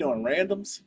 doing randoms?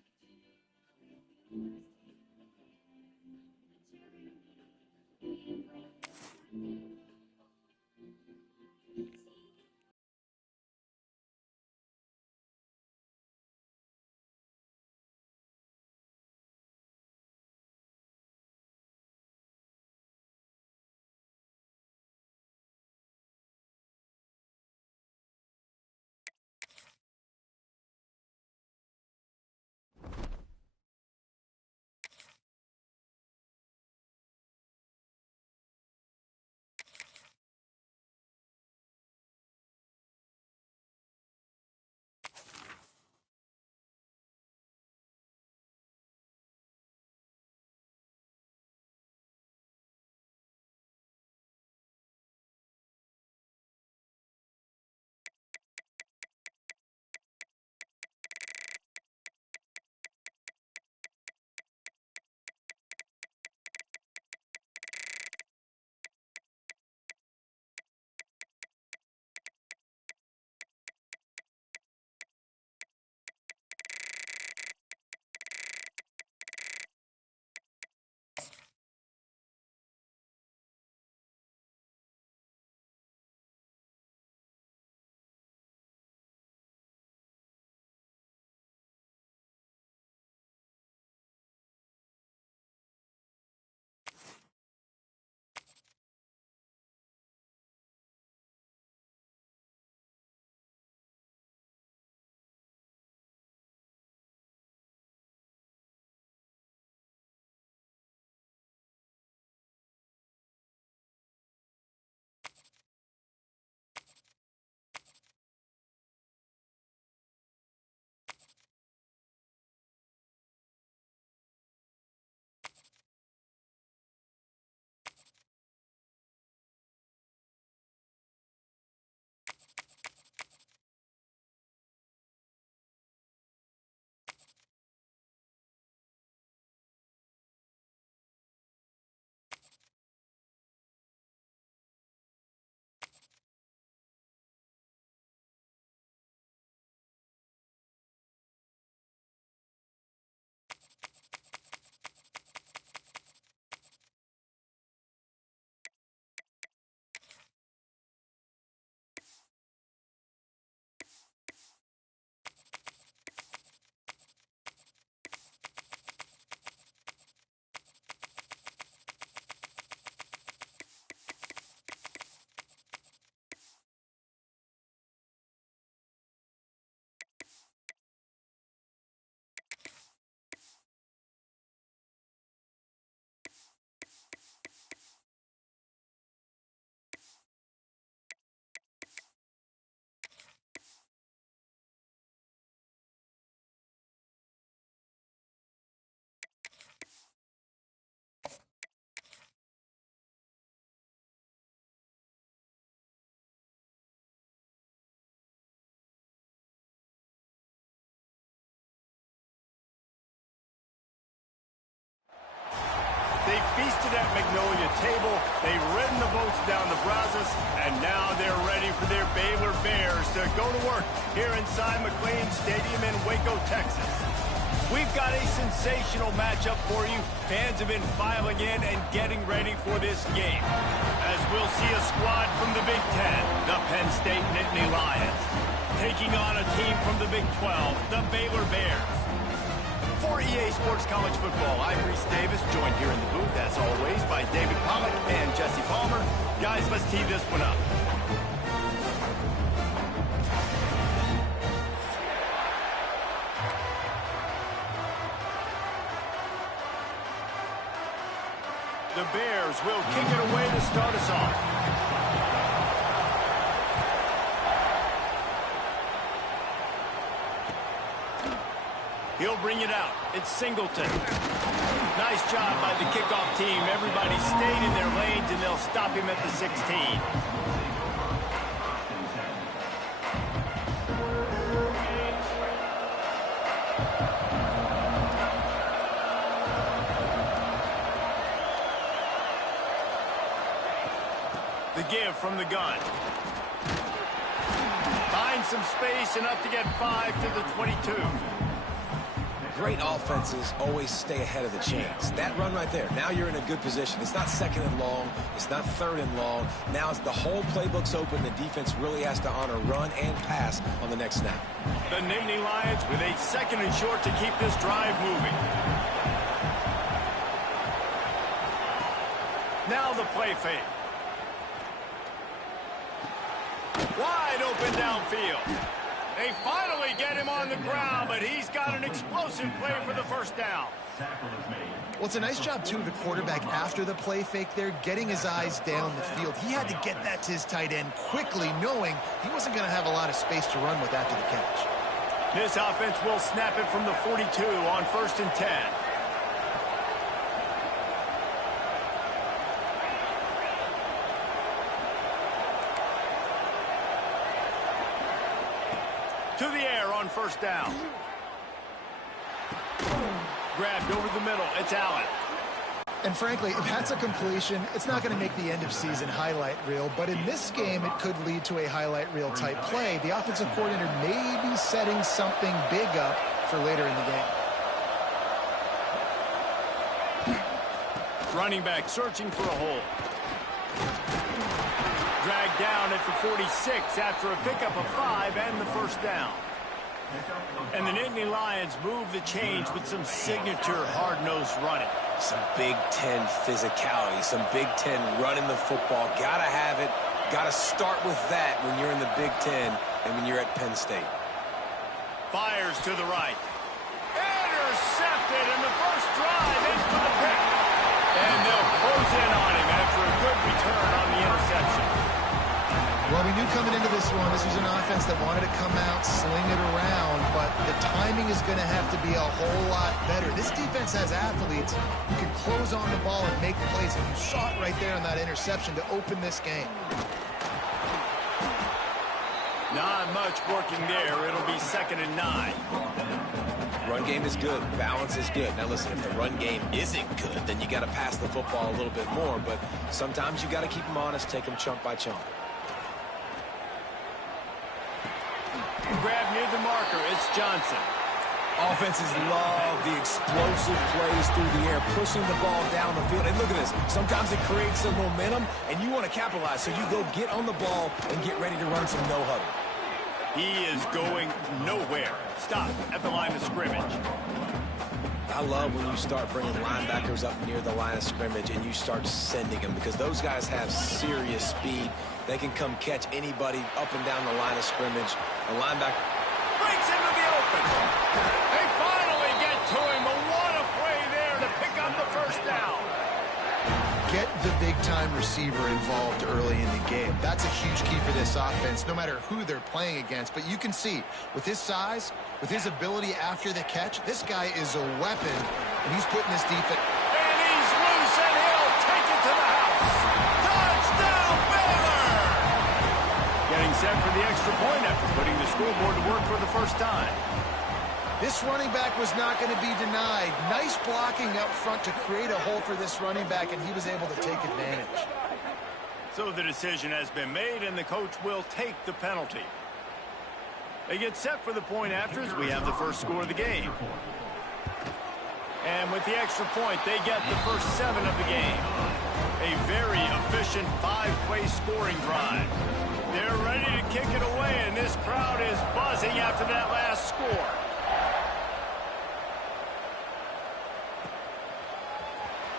They feasted at Magnolia Table, they ridden the boats down the Brazos, and now they're ready for their Baylor Bears to go to work here inside McLean Stadium in Waco, Texas. We've got a sensational matchup for you. Fans have been filing in and getting ready for this game. As we'll see a squad from the Big Ten, the Penn State Nittany Lions, taking on a team from the Big 12, the Baylor Bears. For EA Sports College Football, I'm Reese Davis, joined here in the booth, as always, by David Pollack and Jesse Palmer. Guys, let's tee this one up. The Bears will kick it away to start us off. He'll bring it out. It's Singleton. Nice job by the kickoff team. Everybody stayed in their lanes, and they'll stop him at the 16. The give from the gun. Finds some space, enough to get 5 to the 22. great offenses always stay ahead of the chains. That run right there, now you're in a good position. It's not second and long. It's not third and long. Now it's the whole playbook's open. The defense really has to honor run and pass on the next snap. The Nittany Lions with a 2nd and short to keep this drive moving. Now the play fake. Wide open downfield. They finally get him on the ground, but he's got an explosive play for the first down. Well, it's a nice job, too, of the quarterback after the play fake there, getting his eyes down the field. He had to get that to his tight end quickly, knowing he wasn't going to have a lot of space to run with after the catch. This offense will snap it from the 42 on 1st and 10. To the air on 1st down. Grabbed over the middle. It's Allen. And frankly, if that's a completion, it's not going to make the end-of-season highlight reel. But in this game, it could lead to a highlight reel type play. The offensive coordinator may be setting something big up for later in the game. Running back searching for a hole. Dragged down at the 46 after a pickup of 5 and the 1st down. And the Nittany Lions move the chains with some signature hard-nosed running. Some Big Ten physicality, some Big Ten running the football. Gotta have it. Gotta start with that when you're in the Big Ten and when you're at Penn State. Fires to the right. Intercepted, and the first drive ends for the pick. And they'll close in on him after a good return on the interception. Well, we knew coming into this one, this was an offense that wanted to come out, sling it around, but the timing is going to have to be a whole lot better. This defense has athletes who can close on the ball and make plays, and you saw it right there on that interception to open this game. Not much working there. It'll be 2nd and 9. Run game is good. Balance is good. Now listen, if the run game isn't good, then you got to pass the football a little bit more, but sometimes you got to keep them honest, take them chunk by chunk. Grab near the marker. It's Johnson. Offenses love the explosive plays through the air, pushing the ball down the field. And look at this. Sometimes it creates some momentum, and you want to capitalize. So you go get on the ball and get ready to run some no-huddle. He is going nowhere. Stop at the line of scrimmage. I love when you start bringing linebackers up near the line of scrimmage and you start sending them, because those guys have serious speed. They can come catch anybody up and down the line of scrimmage. The linebacker breaks into the open. They finally get to him, but what a play there to pick up the 1st down. Get the big-time receiver involved early in the game. That's a huge key for this offense, no matter who they're playing against. But you can see, with his size, with his ability after the catch, this guy is a weapon, and he's putting this defense. And he's loose, and he'll take it to the house. Touchdown, Baylor! Getting set for the extra point after putting the scoreboard to work for the first time. This running back was not going to be denied. Nice blocking up front to create a hole for this running back, and he was able to take advantage. So the decision has been made, and the coach will take the penalty. They get set for the point after as we have the first score of the game. And with the extra point, they get the first 7 of the game. A very efficient 5-play scoring drive. They're ready to kick it away, and this crowd is buzzing after that last score.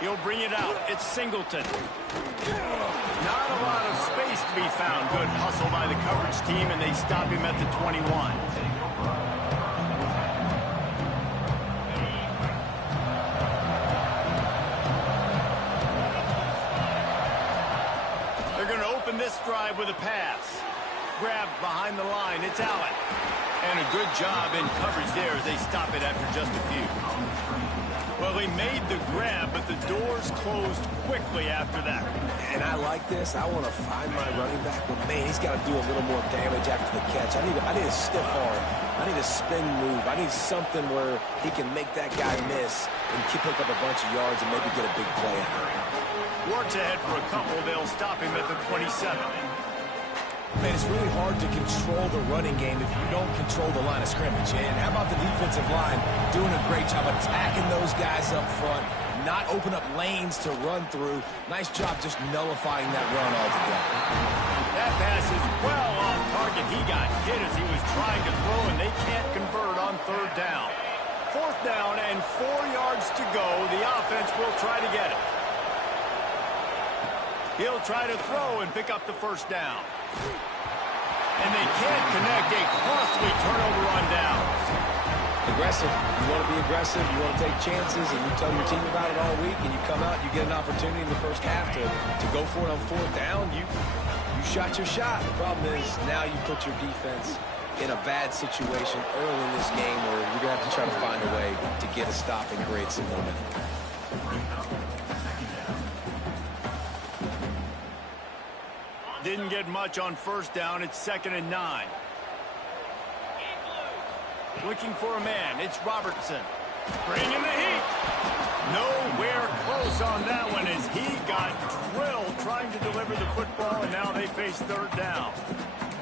He'll bring it out. It's Singleton. Not a lot of space to be found. Good hustle by the coverage team, and they stop him at the 21. They're going to open this drive with a pass. Grabbed behind the line. It's Allen. And a good job in coverage there as they stop it after just a few. Well, he made the grab, but the doors closed quickly after that. And I like this. I want to find my running back, but man, he's got to do a little more damage after the catch. I need a stiff arm. I need a spin move. I need something where he can make that guy miss and pick up a bunch of yards and maybe get a big play out of it. Works ahead for a couple. They'll stop him at the 27. Man, it's really hard to control the running game if you don't control the line of scrimmage. And how about the defensive line doing a great job attacking those guys up front, not open up lanes to run through. Nice job just nullifying that run altogether. That pass is well off target. He got hit as he was trying to throw, and they can't convert on third down. Fourth down and 4 yards to go. The offense will try to get it. He'll try to throw and pick up the first down. And they can't connect. A costly turnover on downs. Aggressive. You want to be aggressive. You want to take chances, and you tell your team about it all week, and you come out, you get an opportunity in the first half to go for it on fourth down. You shot your shot. The problem is now you put your defense in a bad situation early in this game where you're going to have to try to find a way to get a stop and create some momentum. Didn't get much on first down. It's 2nd and 9. Looking for a man. It's Robertson. Bringing the heat. Nowhere close on that one as he got drilled trying to deliver the football, and now they face third down.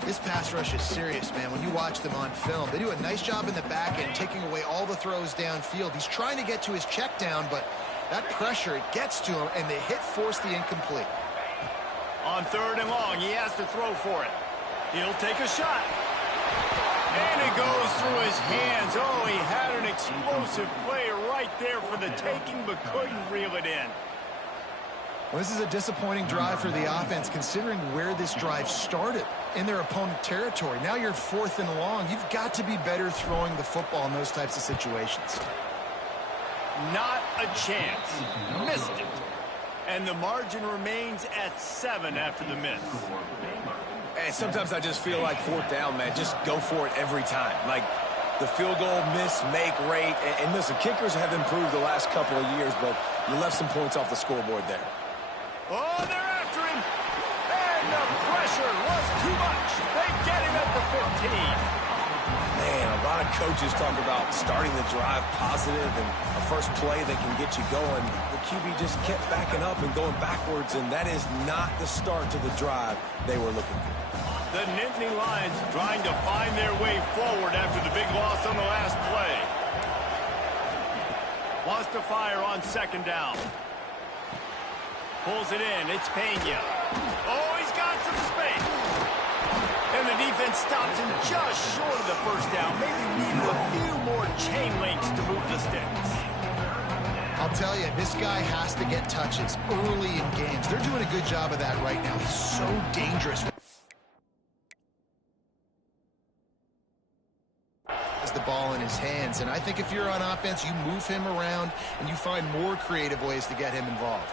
This pass rush is serious, man. When you watch them on film, they do a nice job in the back end, taking away all the throws downfield. He's trying to get to his check down, but that pressure, it gets to him, and the hit forced the incomplete. On third and long, he has to throw for it. He'll take a shot. And it goes through his hands. Oh, he had an explosive play right there for the taking, but couldn't reel it in. Well, this is a disappointing drive for the offense, considering where this drive started, in their opponent territory. Now you're 4th and long. You've got to be better throwing the football in those types of situations. Not a chance. Missed it. And the margin remains at 7 after the miss. And sometimes I just feel like fourth down, man, just go for it every time. Like the field goal miss, make rate. And listen, kickers have improved the last couple of years, but you left some points off the scoreboard there. Oh, they're after him. And the pressure was too much. They get him at the 15. Man, a lot of coaches talk about starting the drive positive and a first play that can get you going. The QB just kept backing up and going backwards, and that is not the start to the drive they were looking for. The Nittany Lions trying to find their way forward after the big loss on the last play. Wants to fire on 2nd down. Pulls it in. It's Pena. Oh, he's got some space. And the defense stops him just short of the first down. Maybe needed a few more chain links to move the sticks. I'll tell you, this guy has to get touches early in games. They're doing a good job of that right now. He's so dangerous. The ball in his hands, and I think if you're on offense, you move him around and you find more creative ways to get him involved.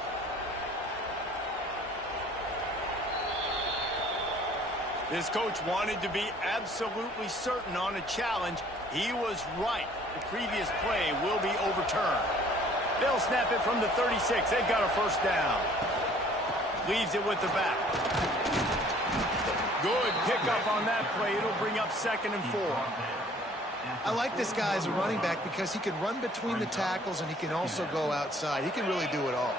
This coach wanted to be absolutely certain on a challenge. He was right. The previous play will be overturned. They'll snap it from the 36. They've got a first down. Leaves it with the back. Good pickup on that play. It'll bring up 2nd and 4. I like this guy as a running back because he can run between the tackles and he can also go outside. He can really do it all.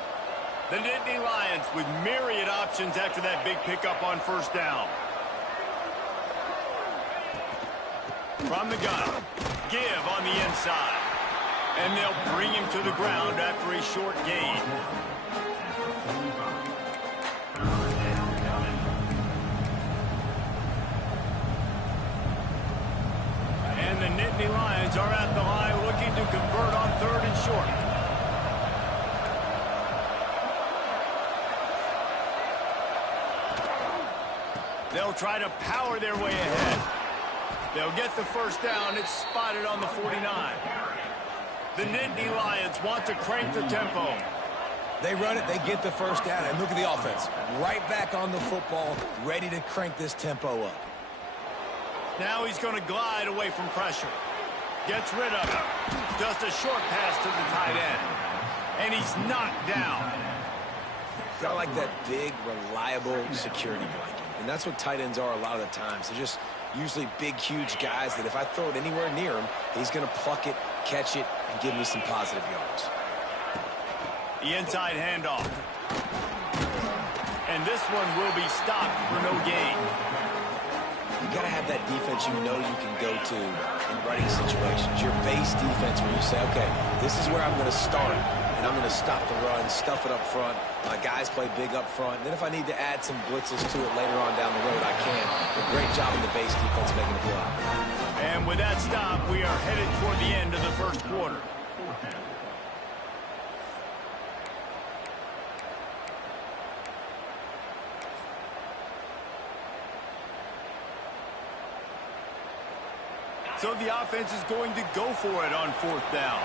The Nittany Lions with myriad options after that big pickup on first down. From the gun, give on the inside. And they'll bring him to the ground after a short gain. And the Nittany Lions are at the line looking to convert on 3rd and short. They'll try to power their way ahead. They'll get the first down. It's spotted on the 49. The Nittany Lions want to crank the tempo. They run it, they get the first down, and look at the offense. Right back on the football, ready to crank this tempo up. Now he's going to glide away from pressure. Gets rid of it. Just a short pass to the tight end. And he's knocked down. Got like that big, reliable security blanket. And that's what tight ends are a lot of the times. They're just usually big, huge guys that if I throw it anywhere near him, he's going to pluck it, catch it, and give me some positive yards. The inside handoff. And this one will be stopped for no gain. You got to have that defense you know you can go to in running situations. Your base defense where you say, okay, this is where I'm going to start, and I'm going to stop the run, stuff it up front. My guys play big up front. And then if I need to add some blitzes to it later on down the road, I can. But great job in the base defense making a play. And with that stop, we are headed toward the end of the first quarter. So the offense is going to go for it on fourth down.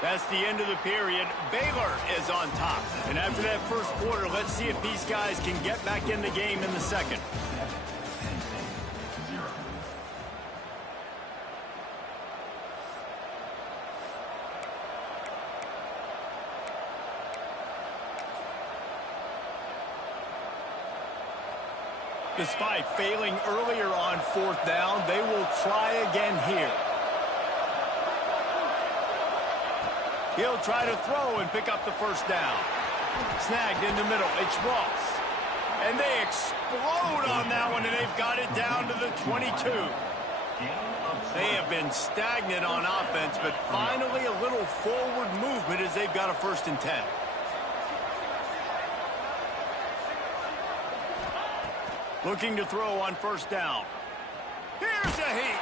That's the end of the period. Baylor is on top. And after that first quarter, let's see if these guys can get back in the game in the second. Despite failing earlier on fourth down, they will try again here. He'll try to throw and pick up the first down. Snagged in the middle. It's Ross. And they explode on that one, and they've got it down to the 22. They have been stagnant on offense, but finally a little forward movement as they've got a 1st and 10. Looking to throw on first down. Here's a heat.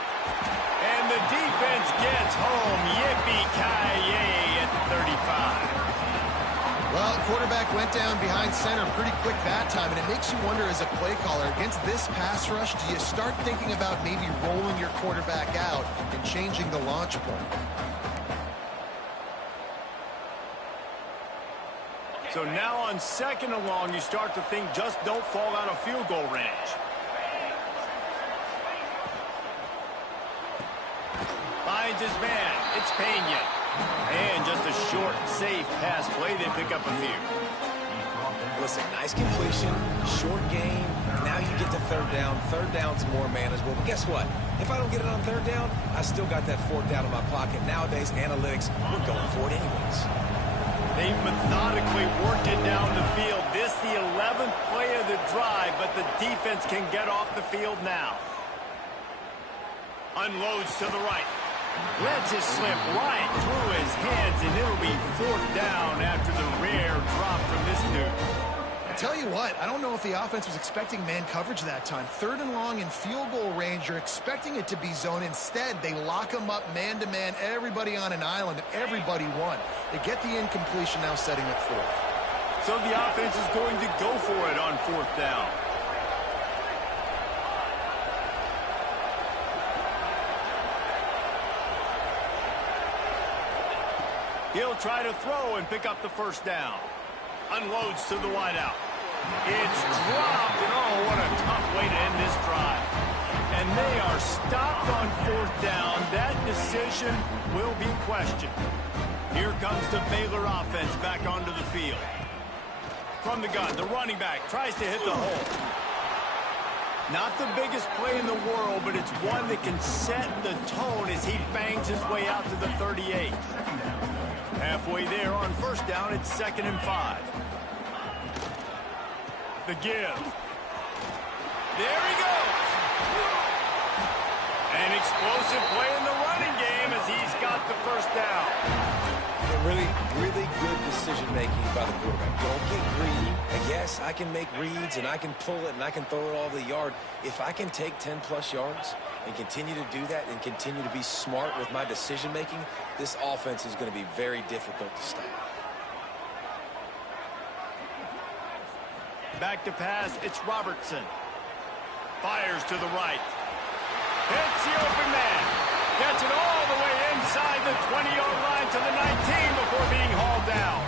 And the defense gets home. Yippee-ki-yay at the 35. Well, quarterback went down behind center pretty quick that time, and it makes you wonder as a play caller, against this pass rush, do you start thinking about maybe rolling your quarterback out and changing the launch point? So now on 2nd and long, you start to think just don't fall out of field goal range. Finds his man. It's Pena. And just a short, safe pass play. They pick up a few. Listen, nice completion, short game. Now you get to 3rd down. 3rd down's more manageable. But guess what? If I don't get it on 3rd down, I still got that 4th down in my pocket. Nowadays, analytics, we're going for it anyways. They've methodically worked it down the field. This the 11th play of the drive, but the defense can get off the field now. Unloads to the right. Lets it slip right through his hands, and it'll be 4th down after the rare drop from this dude. Tell you what, I don't know if the offense was expecting man coverage that time. 3rd and long in field goal range, you're expecting it to be zone. Instead, they lock them up man-to-man, everybody on an island, everybody won. They get the incompletion, now setting it 4th. So the offense is going to go for it on 4th down. He'll try to throw and pick up the 1st down. Unloads to the wideout. It's dropped, and oh, what a tough way to end this drive. And they are stopped on 4th down. That decision will be questioned. Here comes the Baylor offense back onto the field. From the gun, the running back tries to hit the hole. Not the biggest play in the world, but it's one that can set the tone as he bangs his way out to the 38. Halfway there on 1st down, it's 2nd and 5. The give. There he goes. An explosive play in the running game as he's got the 1st down. Really, really good decision-making by the quarterback. Don't get greedy. Yes, I can make reads, and I can pull it, and I can throw it all the yard. If I can take 10-plus yards and continue to do that and continue to be smart with my decision-making, this offense is going to be very difficult to stop. Back to pass, it's Robertson. Fires to the right. Hits the open man. Gets it all the way inside the 20-yard line to the 19 before being hauled down.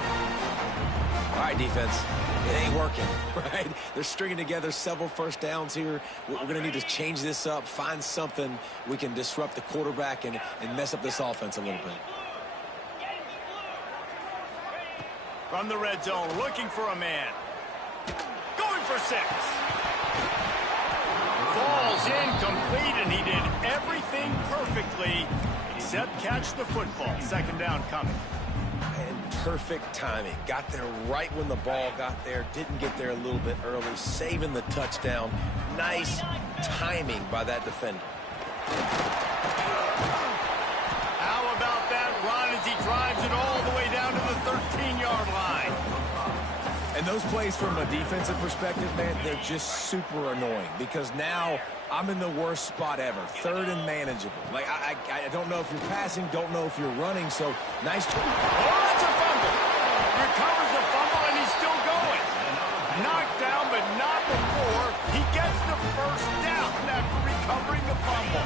All right, defense. It ain't working, right? They're stringing together several 1st downs here. We're going to need to change this up, find something we can disrupt the quarterback and mess up this offense a little bit. From the red zone, looking for a man. Going for 6. Falls incomplete, and he did everything perfectly except catch the football. 2nd down coming. And perfect timing. Got there right when the ball got there. Didn't get there a little bit early. Saving the touchdown. Nice timing by that defender. How about that run as he drives it all the way down to the 13-yard line? And those plays from a defensive perspective, man, they're just super annoying because now I'm in the worst spot ever. Third and manageable. Like, I don't know if you're passing, don't know if you're running, so nice. Oh, that's a fumble. Recovers the fumble, and he's still going. Knocked down, but not before he gets the first down after recovering the fumble.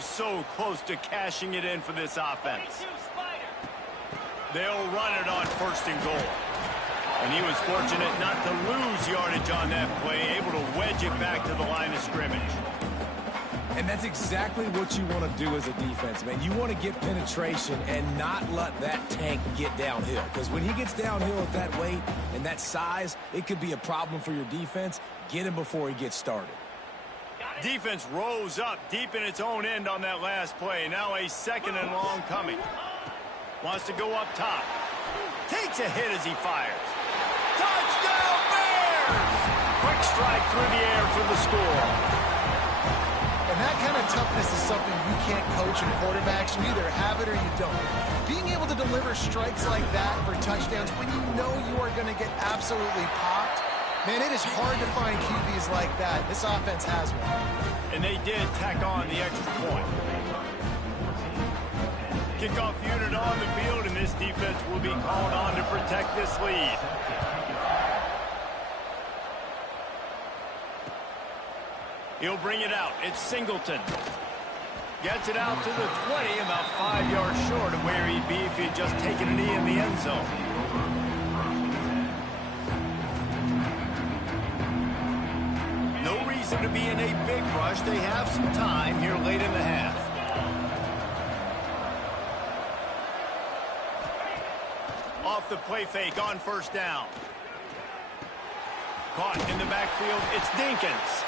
So close to cashing it in for this offense. They'll run it on first and goal. And he was fortunate not to lose yardage on that play, able to wedge it back to the line of scrimmage. And that's exactly what you want to do as a defense, man. You want to get penetration and not let that tank get downhill. Because when he gets downhill at that weight and that size, it could be a problem for your defense. Get him before he gets started. Defense rose up deep in its own end on that last play. Now a second and long coming. Wants to go up top. Takes a hit as he fires. Touchdown Bears! Quick strike through the air for the score. And that kind of toughness is something you can't coach in quarterbacks. You either have it or you don't. Being able to deliver strikes like that for touchdowns when you know you are going to get absolutely popped, man, it is hard to find QBs like that. This offense has one. And they did tack on the extra point. Kickoff unit on the field, and this defense will be called on to protect this lead. He'll bring it out. It's Singleton. Gets it out to the 20, about 5 yards short of where he'd be if he'd just taken a knee in the end zone. No reason to be in a big rush. They have some time here late in the half. Off the play fake on first down. Caught in the backfield. It's Dinkins.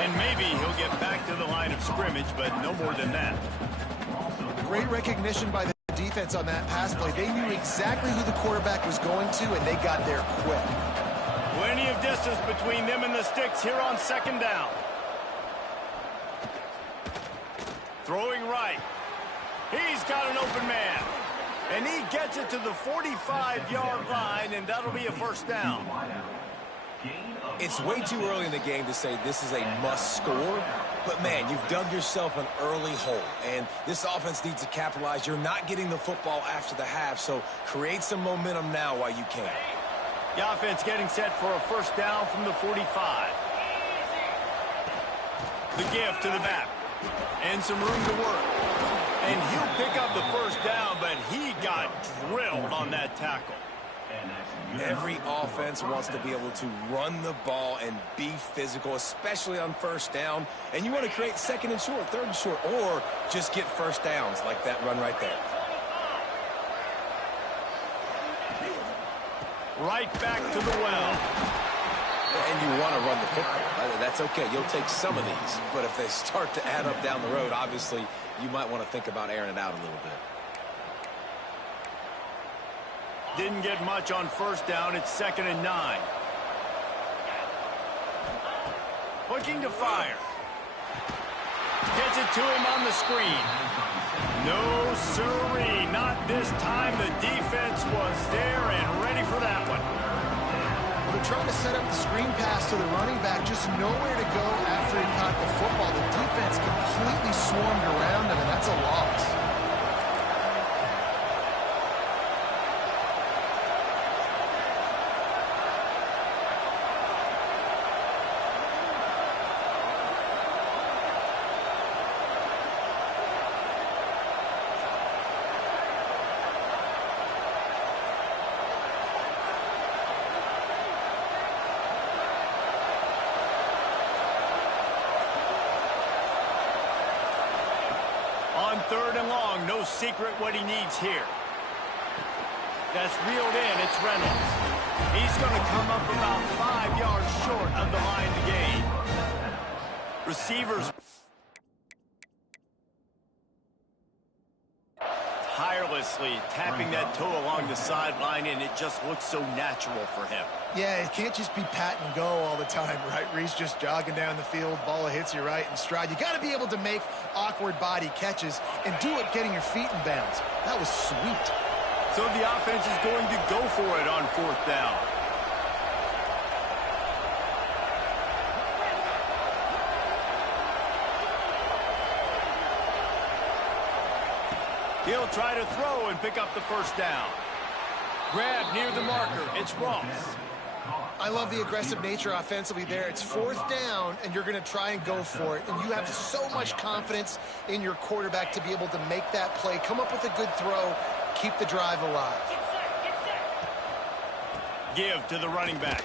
And maybe he'll get back to the line of scrimmage, but no more than that. Great recognition by the defense on that pass play. They knew exactly who the quarterback was going to, and they got there quick. Plenty of distance between them and the sticks here on second down. Throwing right. He's got an open man. And he gets it to the 45-yard line, and that'll be a first down. It's way too early in the game to say this is a must score, but man, you've dug yourself an early hole, and this offense needs to capitalize. You're not getting the football after the half, so create some momentum now while you can. The offense getting set for a first down from the 45. The give to the back, and some room to work. And he'll pick up the first down, but he got drilled on that tackle. Every offense wants to be able to run the ball and be physical, especially on first down. And you want to create second and short, third and short, or just get first downs like that run right there. Right back to the well. And you want to run the football. That's okay. You'll take some of these. But if they start to add up down the road, obviously, you might want to think about airing it out a little bit. Didn't get much on first down. It's 2nd and 9. Looking to fire. Gets it to him on the screen. No siree. Not this time. The defense was there and ready for that one. They're trying to set up the screen pass to the running back. Just nowhere to go after he caught the football. The defense completely swarmed around him, and that's a loss. On 3rd and long, no secret what he needs here. That's reeled in. It's Reynolds. He's going to come up about 5 yards short of the line to gain. Receivers tireless effortlessly tapping that toe along the sideline, and it just looks so natural for him. Yeah, it can't just be pat and go all the time, right? Reese just jogging down the field, ball hits you right in stride. You got to be able to make awkward body catches and do it getting your feet in bounds. That was sweet. So the offense is going to go for it on 4th down. He'll try to throw and pick up the 1st down. Grab near the marker. It's Ross. I love the aggressive nature offensively there. It's 4th down, and you're going to try and go for it. And you have so much confidence in your quarterback to be able to make that play, come up with a good throw, keep the drive alive. Give to the running back.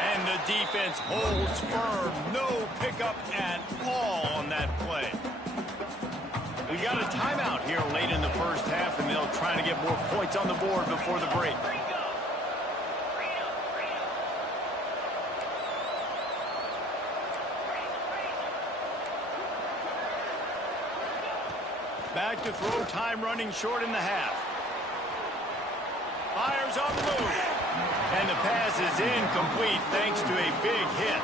And the defense holds firm. No pickup at all on that play. We got a timeout here late in the 1st half, and they'll try to get more points on the board before the break. Back to throw, time running short in the half. Fires on the move. And the pass is incomplete thanks to a big hit.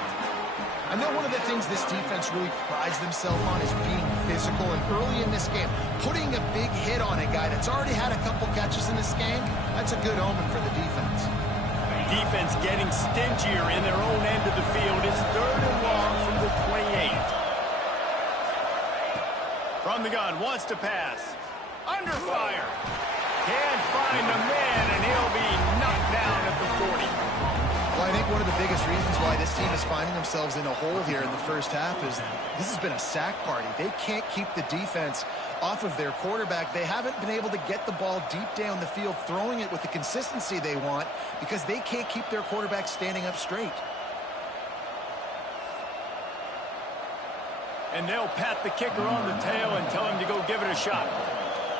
I know one of the things this defense really prides themselves on is being physical, and early in this game, putting a big hit on a guy that's already had a couple catches in this game, that's a good omen for the defense. Defense getting stingier in their own end of the field. It's 3rd and long from the 28. From the gun, wants to pass. Under fire. Can't find the man, and he'll be knocked down at the 40. Well, I think one of the biggest reasons why this team is finding themselves in a hole here in the 1st half is this has been a sack party. They can't keep the defense off of their quarterback. They haven't been able to get the ball deep down the field, throwing it with the consistency they want because they can't keep their quarterback standing up straight. And they'll pat the kicker on the tail and tell him to go give it a shot.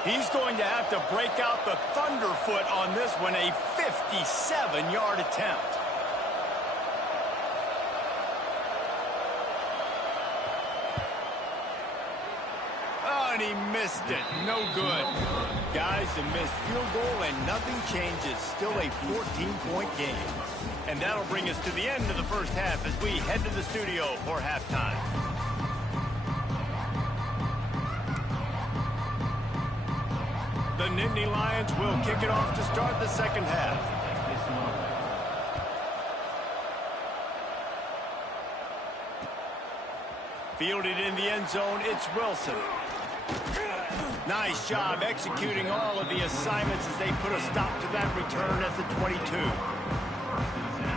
He's going to have to break out the thunderfoot on this one, a 57-yard attempt. Oh, and he missed it. No good. Guys, a missed field goal and nothing changes. Still a 14-point game. And that'll bring us to the end of the 1st half as we head to the studio for halftime. The Nittany Lions will kick it off to start the 2nd half. Fielded in the end zone, it's Wilson. Nice job executing all of the assignments as they put a stop to that return at the 22.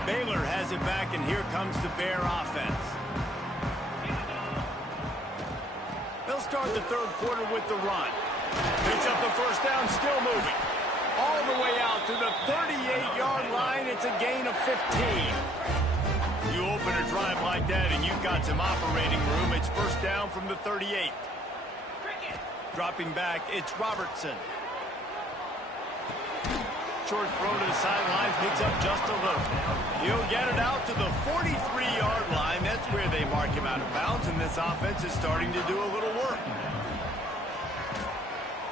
Baylor has it back, and here comes the Bear offense. They'll start the 3rd quarter with the run. Picks up the 1st down, still moving. All the way out to the 38-yard line. It's a gain of 15. You open a drive like that and you've got some operating room. It's 1st down from the 38. Dropping back, it's Robertson. Short throw to the sideline, picks up just a little. He'll get it out to the 43-yard line. That's where they mark him out of bounds, and this offense is starting to do a little work.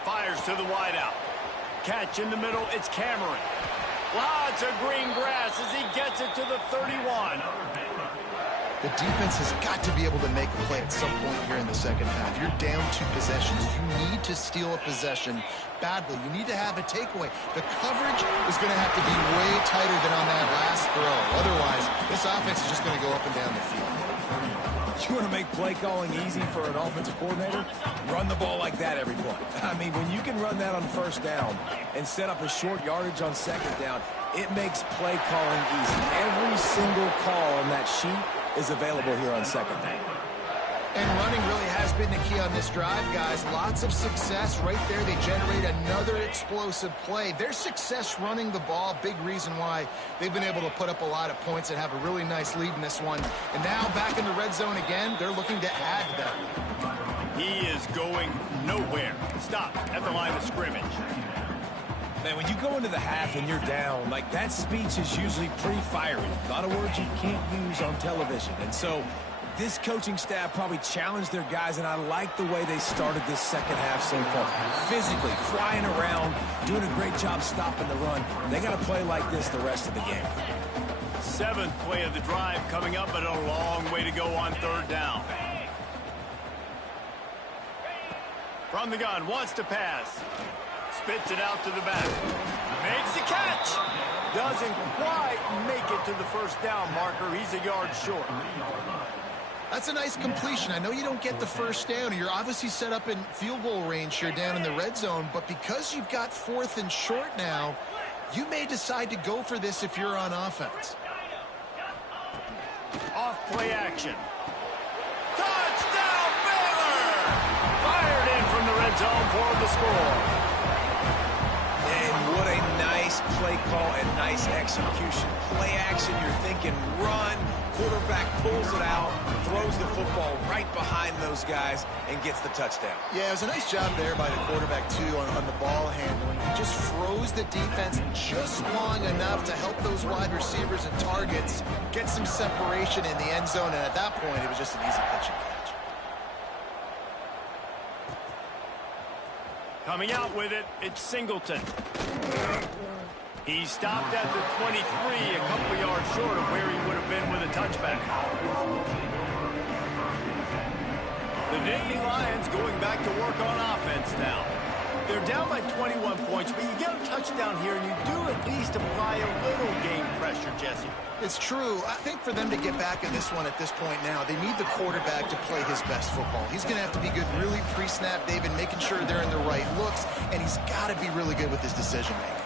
Fires to the wideout. Catch in the middle, it's Cameron. Lots of green grass as he gets it to the 31. The defense has got to be able to make a play at some point here in the 2nd half. You're down 2 possessions. You need to steal a possession badly. You need to have a takeaway. The coverage is going to have to be way tighter than on that last throw. Otherwise, this offense is just going to go up and down the field. You want to make play calling easy for an offensive coordinator? Run the ball like that every play. I mean, when you can run that on 1st down and set up a short yardage on 2nd down, it makes play calling easy. Every single call on that sheet is available here on 2nd down. And running really has been the key on this drive, guys. Lots of success right there. They generate another explosive play. Their success running the ball, big reason why they've been able to put up a lot of points and have a really nice lead in this one. And now back in the red zone again, they're looking to add to that lead. He is going nowhere. Stop at the line of scrimmage. Man, when you go into the half and you're down, like, that speech is usually pretty fiery. A lot of words you can't use on television. And so This coaching staff probably challenged their guys, and I like the way they started this second half so far. Physically, flying around, doing a great job stopping the run. They got to play like this the rest of the game. 7th play of the drive coming up, but a long way to go on 3rd down. From the gun, wants to pass. Spits it out to the back. Makes the catch. Doesn't quite make it to the 1st down marker. He's a yard short. That's a nice completion. I know you don't get the 1st down. You're obviously set up in field goal range here down in the red zone, but because you've got 4th and short now, you may decide to go for this if you're on offense. Off play action. Touchdown, Baylor! Fired in from the red zone for the score. And what a nice play call and nice execution. Play action, you're thinking run. Quarterback pulls it out, throws the football right behind those guys, and gets the touchdown. Yeah, it was a nice job there by the quarterback, too, on the ball handling. He just froze the defense just long enough to help those wide receivers and targets get some separation in the end zone, and at that point, it was just an easy catch and catch. Coming out with it, it's Singleton. He stopped at the 23, a couple yards short of where he would have been with a touchback. The Nittany Lions going back to work on offense now. They're down by 21 points, but you get a touchdown here, and you do at least apply a little game pressure, Jesse. It's true. I think for them to get back in this one at this point now, they need the quarterback to play his best football. He's going to have to be good really pre-snap, David, making sure they're in the right looks, and he's got to be really good with his decision-making.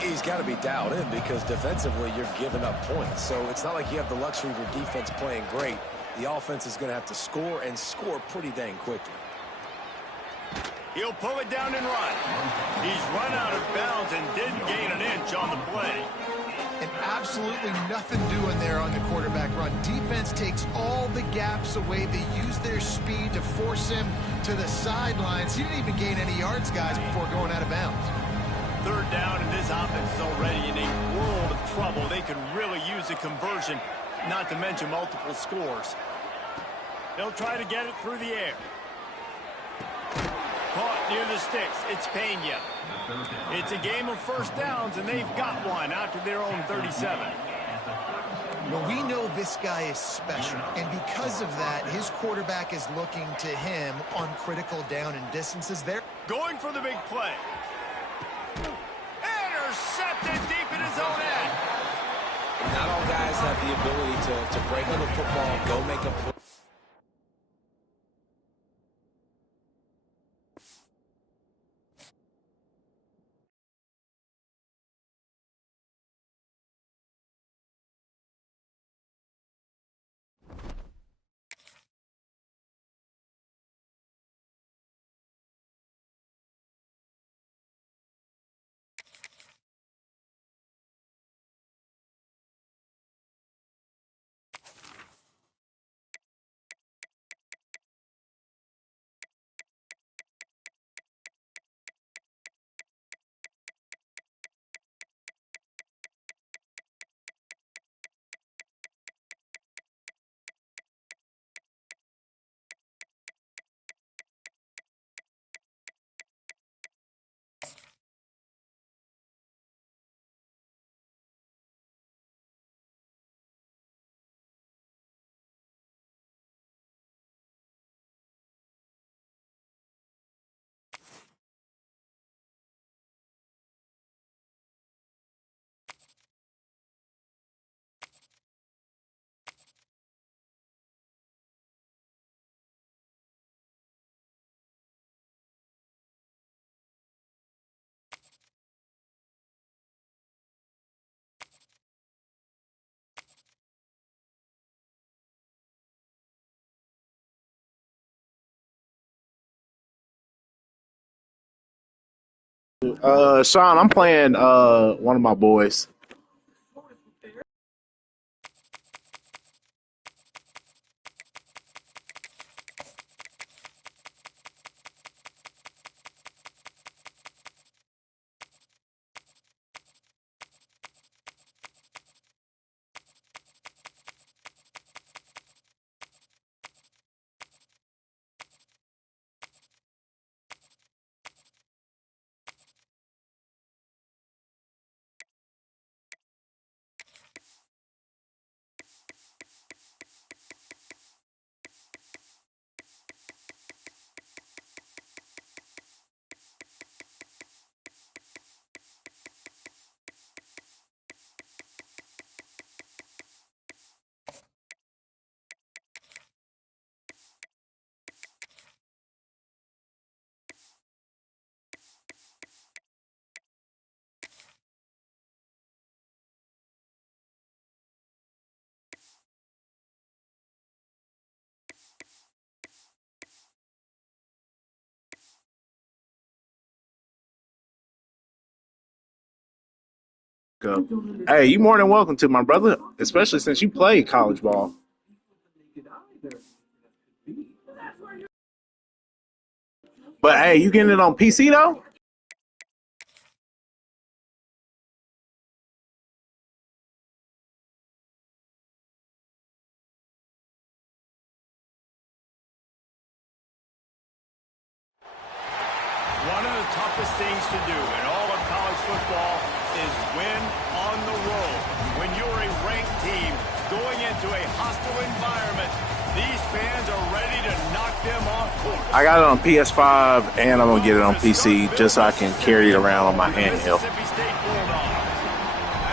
He's got to be dialed in because defensively you're giving up points. So it's not like you have the luxury of your defense playing great. The offense is going to have to score and score pretty dang quickly. He'll pull it down and run. He's run out of bounds and didn't gain an inch on the play. And absolutely nothing doing there on the quarterback run. Defense takes all the gaps away. They use their speed to force him to the sidelines. He didn't even gain any yards, guys, before going out of bounds. 3rd down, and this offense is already in a world of trouble. They could really use a conversion, not to mention multiple scores. They'll try to get it through the air. Caught near the sticks. It's Pena. It's a game of 1st downs, and they've got one out to their own 37. Well, we know this guy is special, and because of that, his quarterback is looking to him on critical down and distances. There, going for the big play. Intercepted deep in his own end. Not all guys have the ability to break on the football, go make a play. Sean, I'm playing one of my boys. Go. Hey, you more than welcome to, my brother, especially since you played college ball. But hey, you getting it on PC though? One of the toughest things to do in all of college football is win on the road. When you're a ranked team going into a hostile environment, these fans are ready to knock them off course. I got it on PS5 and I'm gonna get it on PC just so I can carry it around on my handheld. Mississippi State Bulldogs.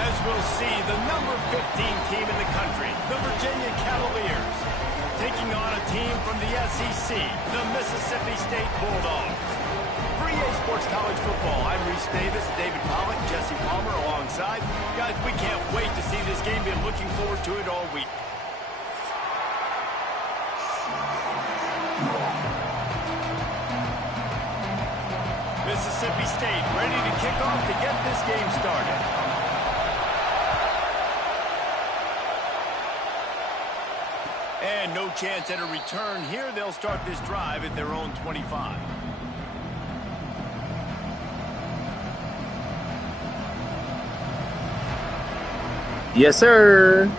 As we'll see, the number 15 team in the country, the Virginia Cavaliers, taking on a team from the SEC, the Mississippi State Bulldogs. For EA Sports College Football, I'm Reese Davis, David Pollock, Jesse Palmer alongside. Guys, we can't wait to see this game. Been looking forward to it all week. Mississippi State ready to kick off to get this game started. And no chance at a return here. They'll start this drive at their own 25. Yes, sir.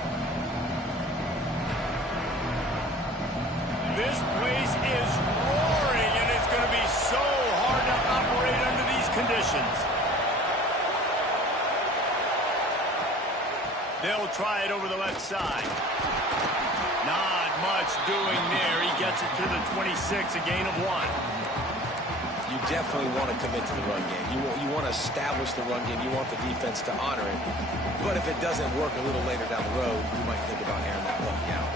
This place is roaring, and it's going to be so hard to operate under these conditions. They'll try it over the left side. Not much doing there. He gets it to the 26, a gain of 1. You definitely want to commit to the run game. You want to establish the run game. You want the defense to honor it. But if it doesn't work a little later down the road, you might think about airing that puppy out.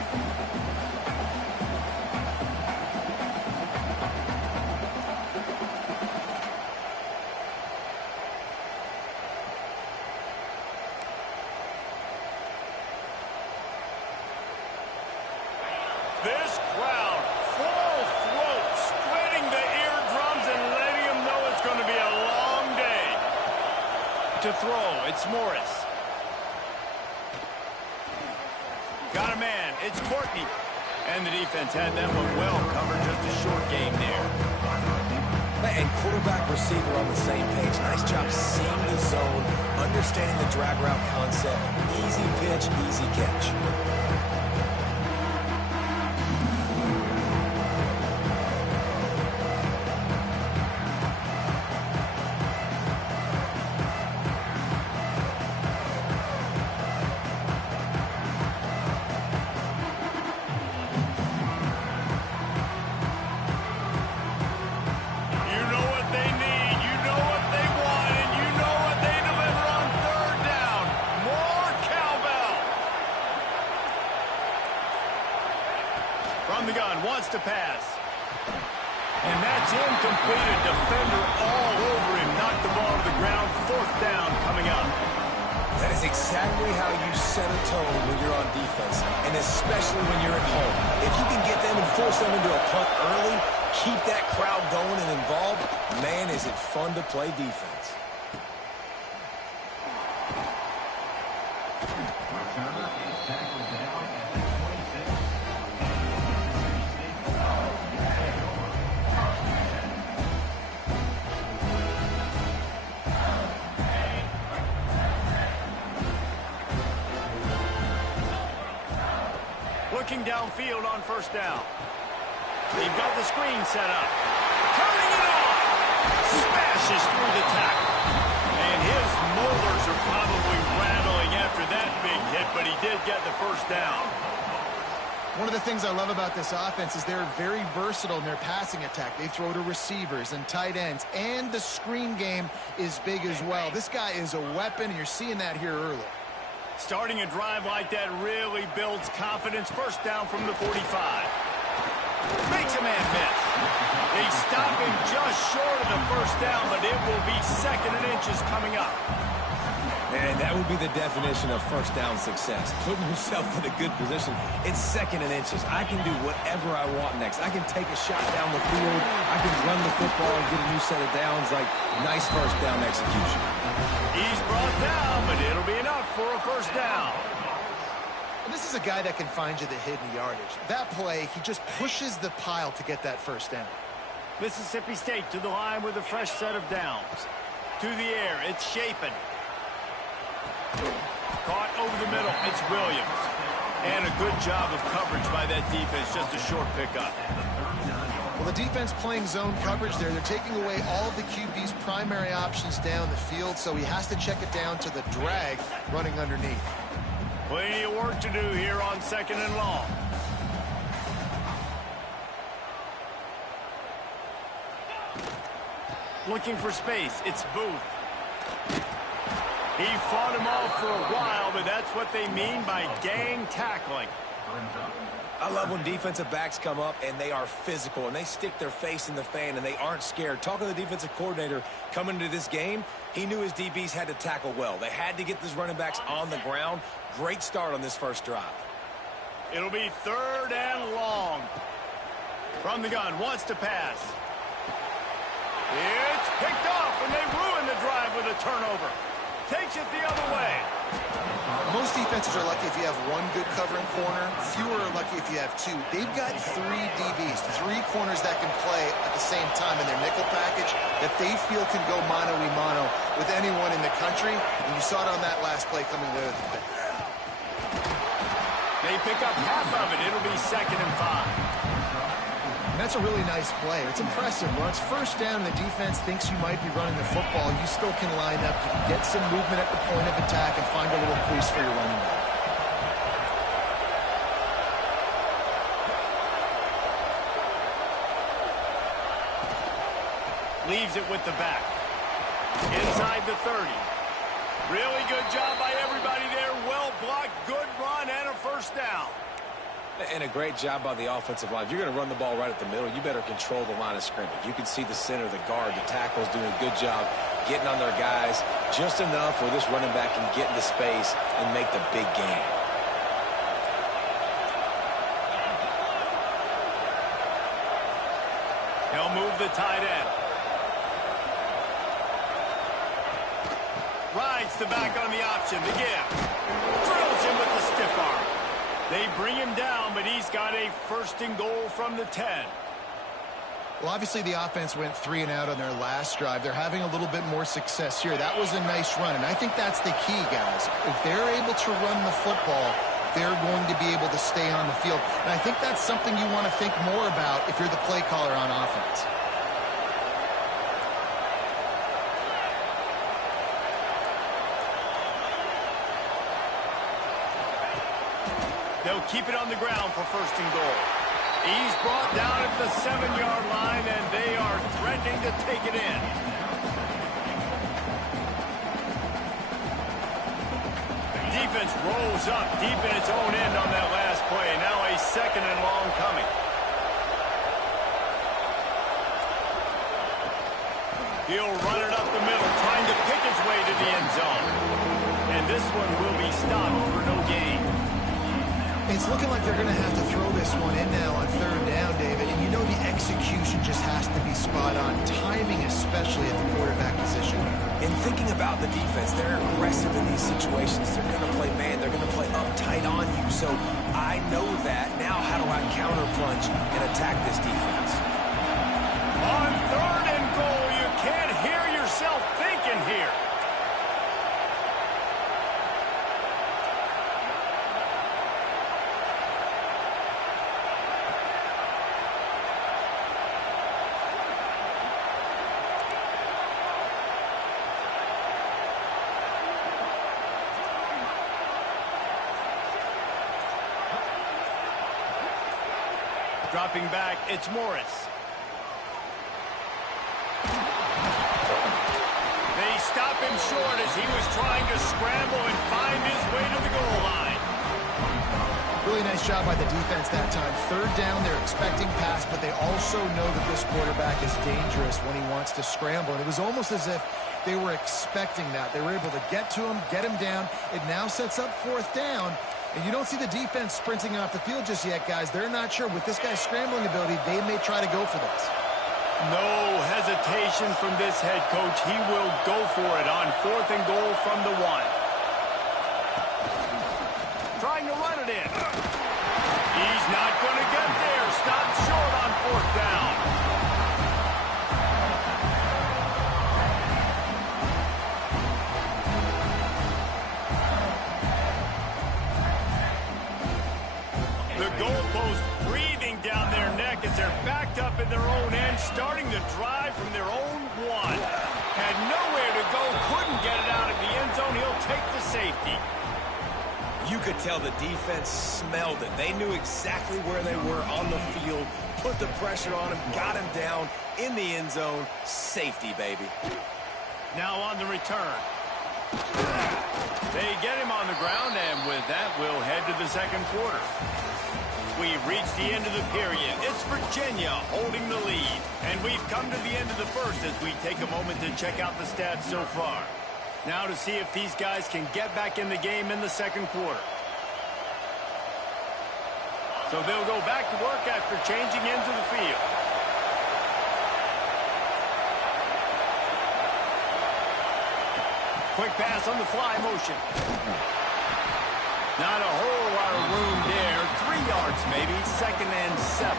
This crowd, full throat, spreading the eardrums and letting them know it's going to be a long day. To throw, it's Morris. Got a man, it's Courtney. And the defense had that one well covered, just a short game there. And quarterback receiver on the same page. Nice job seeing the zone, understanding the drag route concept. Easy pitch, easy catch. From the gun, wants to pass. And that's incomplete. A defender all over him. Knocked the ball to the ground. 4th down coming up. That is exactly how you set a tone when you're on defense, and especially when you're at home. If you can get them and force them into a punt early, keep that crowd going and involved, man, is it fun to play defense. Looking downfield on 1st down. They've got the screen set up. Turning it on. Smashes through the tackle. And his molars are probably rattling after that big hit, but he did get the 1st down. One of the things I love about this offense is they're very versatile in their passing attack. They throw to receivers and tight ends, and the screen game is big as well. This guy is a weapon, and you're seeing that here early. Starting a drive like that really builds confidence. 1st down from the 45. Makes a man miss. They stop him just short of the 1st down, but it will be 2nd and inches coming up. And that would be the definition of first down success. Putting yourself in a good position. It's second and inches. I can do whatever I want next. I can take a shot down the field. I can run the football and get a new set of downs. Like, nice first down execution. He's brought down, but it'll be enough for a first down. This is a guy that can find you the hidden yardage. That play, he just pushes the pile to get that first down. Mississippi State to the line with a fresh set of downs. To the air, it's Shapen. Caught over the middle, it's Williams. And a good job of coverage by that defense, just a short pickup. Well, the defense playing zone coverage there. They're taking away all of the QB's primary options down the field, so he has to check it down to the drag running underneath. Plenty of work to do here on second and long. Looking for space, it's Booth. He fought him off for a while, but that's what they mean by gang tackling. I love when defensive backs come up and they are physical and they stick their face in the fan and they aren't scared. Talking to the defensive coordinator coming into this game, he knew his DBs had to tackle well. They had to get these running backs on the ground. Great start on this first drive. It'll be third and long. From the gun, wants to pass. It's picked off, and they ruin the drive with a turnover. Takes it the other way. Most defenses are lucky if you have one good covering corner. Fewer are lucky if you have two. They've got three DBs, three corners that can play at the same time in their nickel package that they feel can go mano-a-mano with anyone in the country. And you saw it on that last play coming there. They pick up half of it. It'll be 2nd and 5. And that's a really nice play. It's impressive. When it's first down and the defense thinks you might be running the football, you still can line up. You can get some movement at the point of attack and find a little crease for your running back. Leaves it with the back. Inside the 30. Really good job by everybody there. Well blocked, good run, and a first down. And a great job by the offensive line. If you're going to run the ball right at the middle, you better control the line of scrimmage. You can see the center, the guard, the tackles doing a good job getting on their guys just enough where this running back can get into space and make the big game. He'll move the tight end. Rides the back on the option. The give. Drills him with the stiff arm. They bring him down, but he's got a 1st and goal from the 10. Well, obviously the offense went 3 and out on their last drive. They're having a little bit more success here. That was a nice run, and I think that's the key, guys. If they're able to run the football, they're going to be able to stay on the field. And I think that's something you want to think more about if you're the play caller on offense. They'll keep it on the ground for 1st and goal. He's brought down at the 7-yard line, and they are threatening to take it in. Defense rolls up deep in its own end on that last play. Now a 2nd and long coming. He'll run it up the middle, trying to pick his way to the end zone. And this one will be stopped for no gain. It's looking like they're going to have to throw this one in now on 3rd down, David. And you know the execution just has to be spot on. Timing, especially at the quarterback position. And thinking about the defense, they're aggressive in these situations. They're going to play man. They're going to play uptight on you. So I know that. Now how do I counterpunch and attack this defense? On 3rd and goal, you can't hear yourself thinking here. Dropping back, it's Morris. They stop him short as he was trying to scramble and find his way to the goal line. Really nice job by the defense that time. 3rd down, they're expecting pass, but they also know that this quarterback is dangerous when he wants to scramble. And it was almost as if They were expecting that. They were able to get to him, get him down. It now sets up 4th down. And you don't see the defense sprinting off the field just yet, guys. They're not sure. With this guy's scrambling ability, they may try to go for this. No hesitation from this head coach. He will go for it on 4th and goal from the 1. Trying to run it in. He's not going to get there. Stopped short on 4th down. The goalpost breathing down their neck as they're backed up in their own end, starting to drive from their own 1. Had nowhere to go, couldn't get it out of the end zone. He'll take the safety. You could tell the defense smelled it. They knew exactly where they were on the field, put the pressure on him, got him down in the end zone. Safety, baby. Now on the return. They get him on the ground, and with that, we'll head to the second quarter. We've reached the end of the period. It's Virginia holding the lead. And we've come to the end of the first as we take a moment to check out the stats so far. Now to see if these guys can get back in the game in the second quarter. So they'll go back to work after changing into the field. Quick pass on the fly motion. Not a whole lot of room there. 3 yards maybe. 2nd and 7.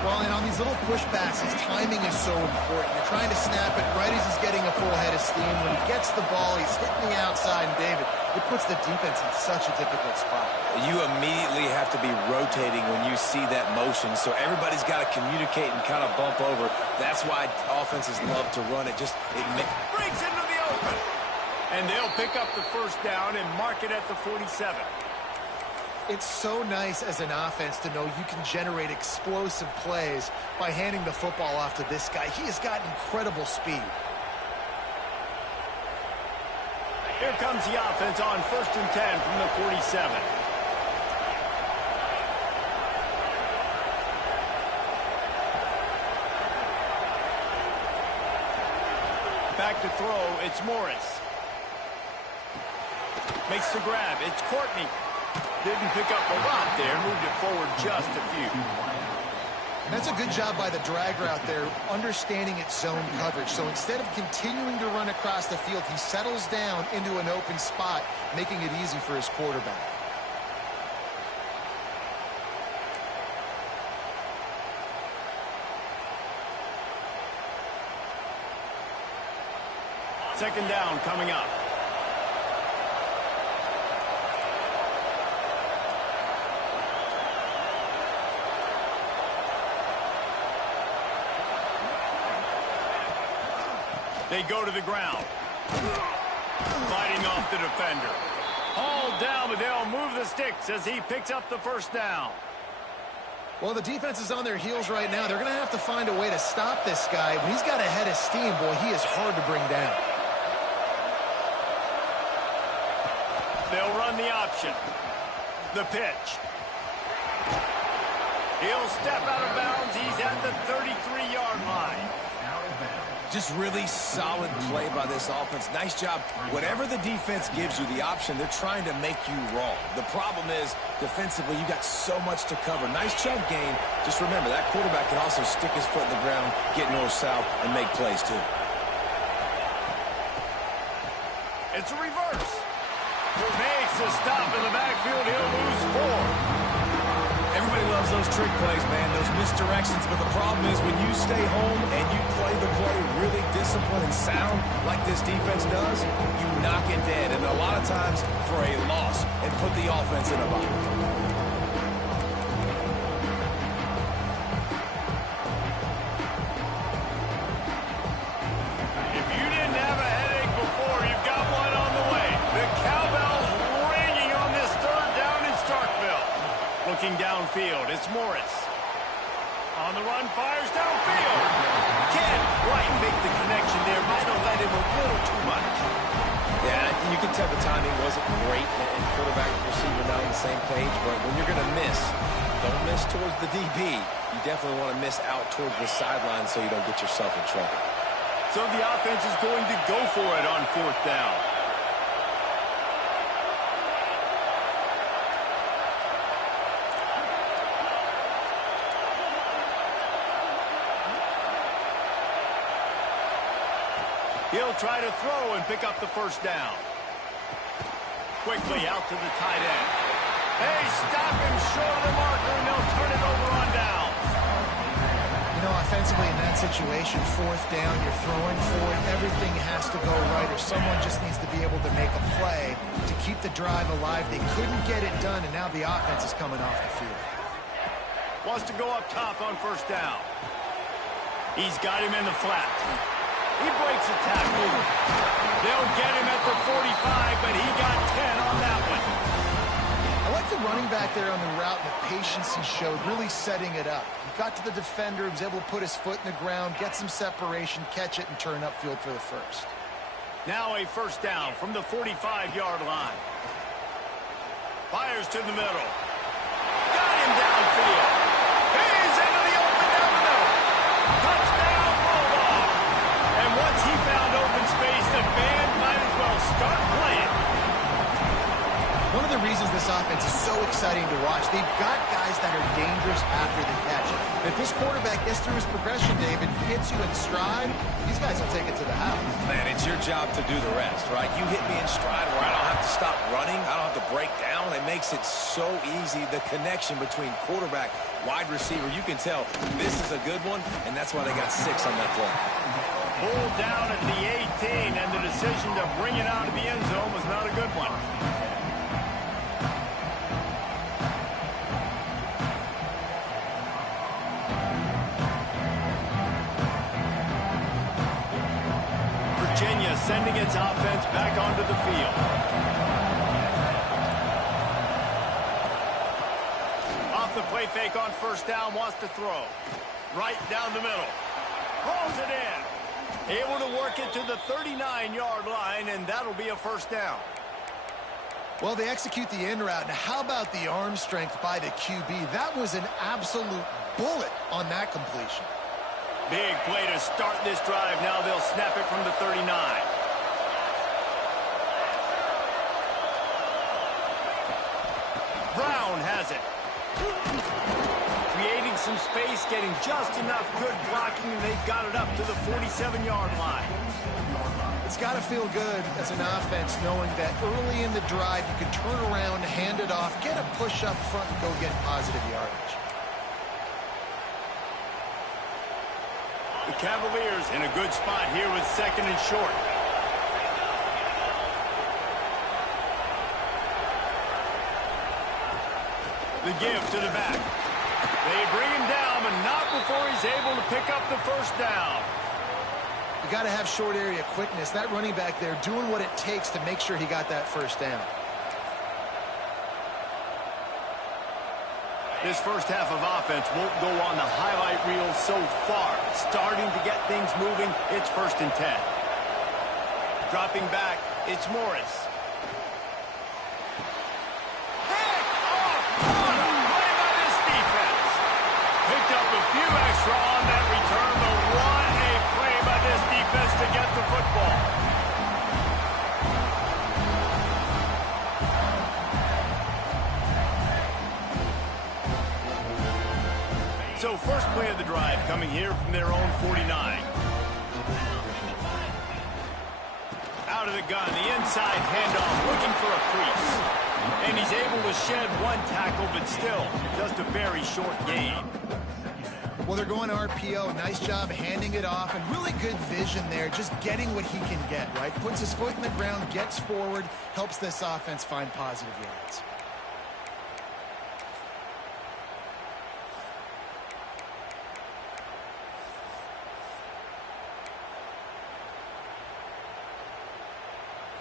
Well, and on these little pushbacks, his timing is so important. You're trying to snap it right as he's getting a full head of steam. When he gets the ball, he's hitting the outside, and David, it puts the defense in such a difficult spot. You immediately have to be rotating when you see that motion, so everybody's got to communicate and kind of bump over. That's why offenses love to run it. It breaks into the open. And they'll pick up the 1st down and mark it at the 47. It's so nice as an offense to know you can generate explosive plays by handing the football off to this guy. He has got incredible speed. Here comes the offense on 1st and 10 from the 47. Back to throw, it's Morris. Makes the grab, it's Courtney. Didn't pick up a lot there, moved it forward just a few. That's a good job by the drag route there, understanding its zone coverage. So instead of continuing to run across the field, he settles down into an open spot, making it easy for his quarterback. Second down coming up. They go to the ground. Fighting off the defender. Hauled down, but they'll move the sticks as he picks up the 1st down. Well, the defense is on their heels right now. They're going to have to find a way to stop this guy. When he's got a head of steam, boy, he is hard to bring down. They'll run the option. The pitch. He'll step out of bounds. He's at the 33-yard line. Just really solid play by this offense. Nice job. Whatever the defense gives you the option, they're trying to make you wrong. The problem is, defensively, you got so much to cover. Nice chunk game. Just remember, that quarterback can also stick his foot in the ground, get north-south, and make plays, too. It's a reverse. Makes a stop in the backfield. He'll lose 4. Everybody loves those trick plays, man, those misdirections, but the problem is when you stay home and you play the play really disciplined and sound like this defense does, you knock it dead, and a lot of times for a loss, and put the offense in a bind. Looking downfield, it's Morris. On the run, fires downfield. Can't quite make the connection there. Might have let him a little too much. Yeah, you can tell the timing wasn't great, and quarterback and receiver not on the same page, but when you're going to miss, don't miss towards the DB. You definitely want to miss out towards the sideline so you don't get yourself in trouble. So the offense is going to go for it on 4th down. He'll try to throw and pick up the 1st down. Quickly out to the tight end. They stop him short of the marker, and they'll turn it over on downs. You know, offensively in that situation, 4th down, you're throwing for it. Everything has to go right, or someone just needs to be able to make a play to keep the drive alive. They couldn't get it done, and now the offense is coming off the field. Wants to go up top on 1st down. He's got him in the flat. He breaks a tackle. They'll get him at the 45, but he got 10 on that one. I like the running back there on the route and the patience he showed, really setting it up. He got to the defender, he was able to put his foot in the ground, get some separation, catch it, and turn upfield for the 1st. Now a 1st down from the 45-yard line. Fires to the middle. Got him downfield. He's into the open down the middle. Touchdown, Bulldog. And once he found open space, the band might as well start playing. One of the reasons this offense is so exciting to watch, they've got guys that are dangerous after the catch. If this quarterback gets through his progression, David, hits you in stride, these guys will take it to the house. Man, it's your job to do the rest, right? You hit me in stride where I don't have to stop running. I don't have to break down. It makes it so easy. The connection between quarterback, wide receiver, you can tell this is a good one, and that's why they got 6 on that play. Pulled down at the 18, and the decision to bring it out of the end zone was not a good one. Virginia sending its offense back onto the field. Off the play fake on 1st down, wants to throw. Right down the middle. Pulls it in. Able to work it to the 39-yard line, and that'll be a 1st down. Well, they execute the in route. Now, how about the arm strength by the QB? That was an absolute bullet on that completion. Big play to start this drive. Now they'll snap it from the 39. Brown has it. Creating some space, getting just enough good blocking, and they've got it up to the 47-yard line. It's got to feel good as an offense knowing that early in the drive you can turn around, hand it off, get a push up front, and go get positive yardage. The Cavaliers in a good spot here with 2nd and short. The give to the back. They bring him down, but not before he's able to pick up the 1st down. You got to have short area quickness. That running back there doing what it takes to make sure he got that 1st down. This 1st half of offense won't go on the highlight reel so far. Starting to get things moving, it's 1st and 10. Dropping back, it's Morris. Pick off! What a play by this defense! Picked up a few extra on that return, but what a play by this defense to get the football. So 1st play of the drive coming here from their own 49. Out of the gun, the inside handoff, looking for a crease. And he's able to shed 1 tackle, but still just a very short gain. Well, they're going RPO. Nice job handing it off, and really good vision there, just getting what he can get, right? Puts his foot in the ground, gets forward, helps this offense find positive yards.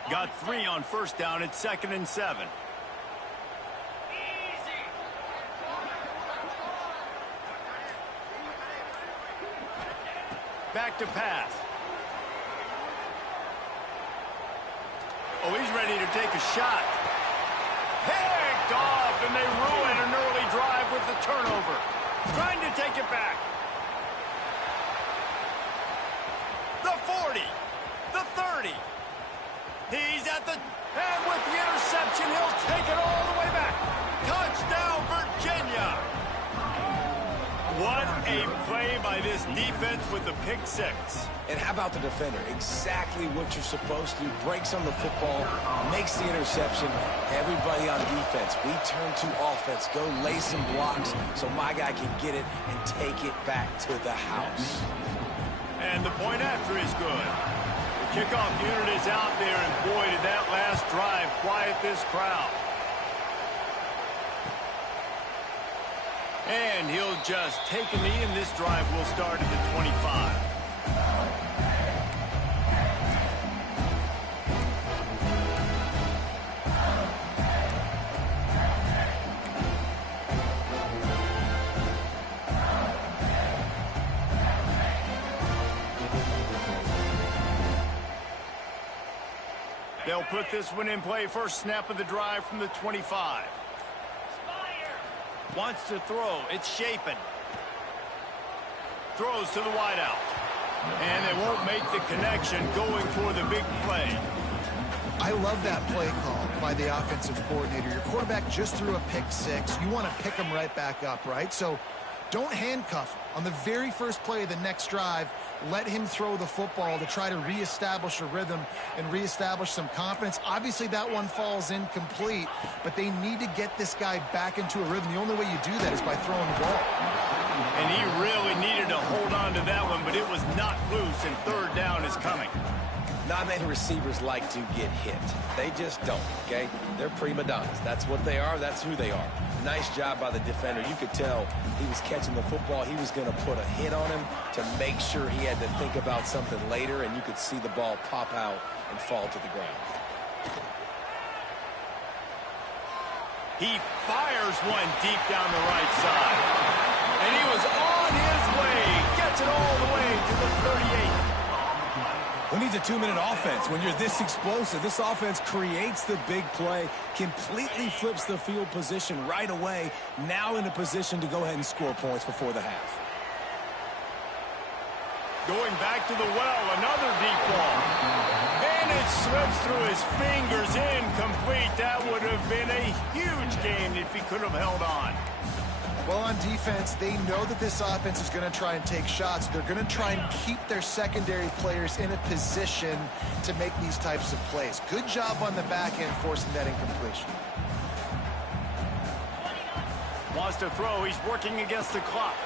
Got 3 on 1st down. It's 2nd and 7. Back to pass. Oh, he's ready to take a shot. Picked off, and they ruin an early drive with the turnover. Trying to take it back. the 40, the 30. He's at the, and with the interception, he'll take it all the way back. Touchdown, Virginia. What a play by this defense with the pick six. And how about the defender? Exactly what you're supposed to do. Breaks on the football, makes the interception. Everybody on defense, we turn to offense. Go lay some blocks so my guy can get it and take it back to the house. And the point after is good. The kickoff unit is out there, and boy, did that last drive quiet this crowd. And he'll just take a knee, and this drive will start at the 25. They'll put this one in play. First snap of the drive from the 25. Wants to throw. It's Shapen. Throws to the wideout. And they won't make the connection going for the big play. I love that play call by the offensive coordinator. Your quarterback just threw a pick six. You want to pick him right back up, right? So don't handcuff him. On the very first play of the next drive, let him throw the football to try to reestablish a rhythm and reestablish some confidence. Obviously, that one falls incomplete, but they need to get this guy back into a rhythm. The only way you do that is by throwing the ball. And he really needed to hold on to that one, but it was not loose, and third down is coming. Not many receivers like to get hit. They just don't, okay? They're prima donnas. That's what they are. That's who they are. Nice job by the defender. You could tell he was catching the football. He was going to put a hit on him to make sure he had to think about something later, and you could see the ball pop out and fall to the ground. He fires one deep down the right side. And he was on his way. Gets it all the way to the 38. Who needs a 2-minute offense when you're this explosive? This offense creates the big play, completely flips the field position right away, now in a position to go ahead and score points before the half. Going back to the well, another deep ball. And it slips through his fingers, incomplete. That would have been a huge game if he could have held on. Well, on defense, they know that this offense is going to try and take shots. They're going to try and keep their secondary players in a position to make these types of plays. Good job on the back end forcing that incompletion. Wants to throw. He's working against the clock.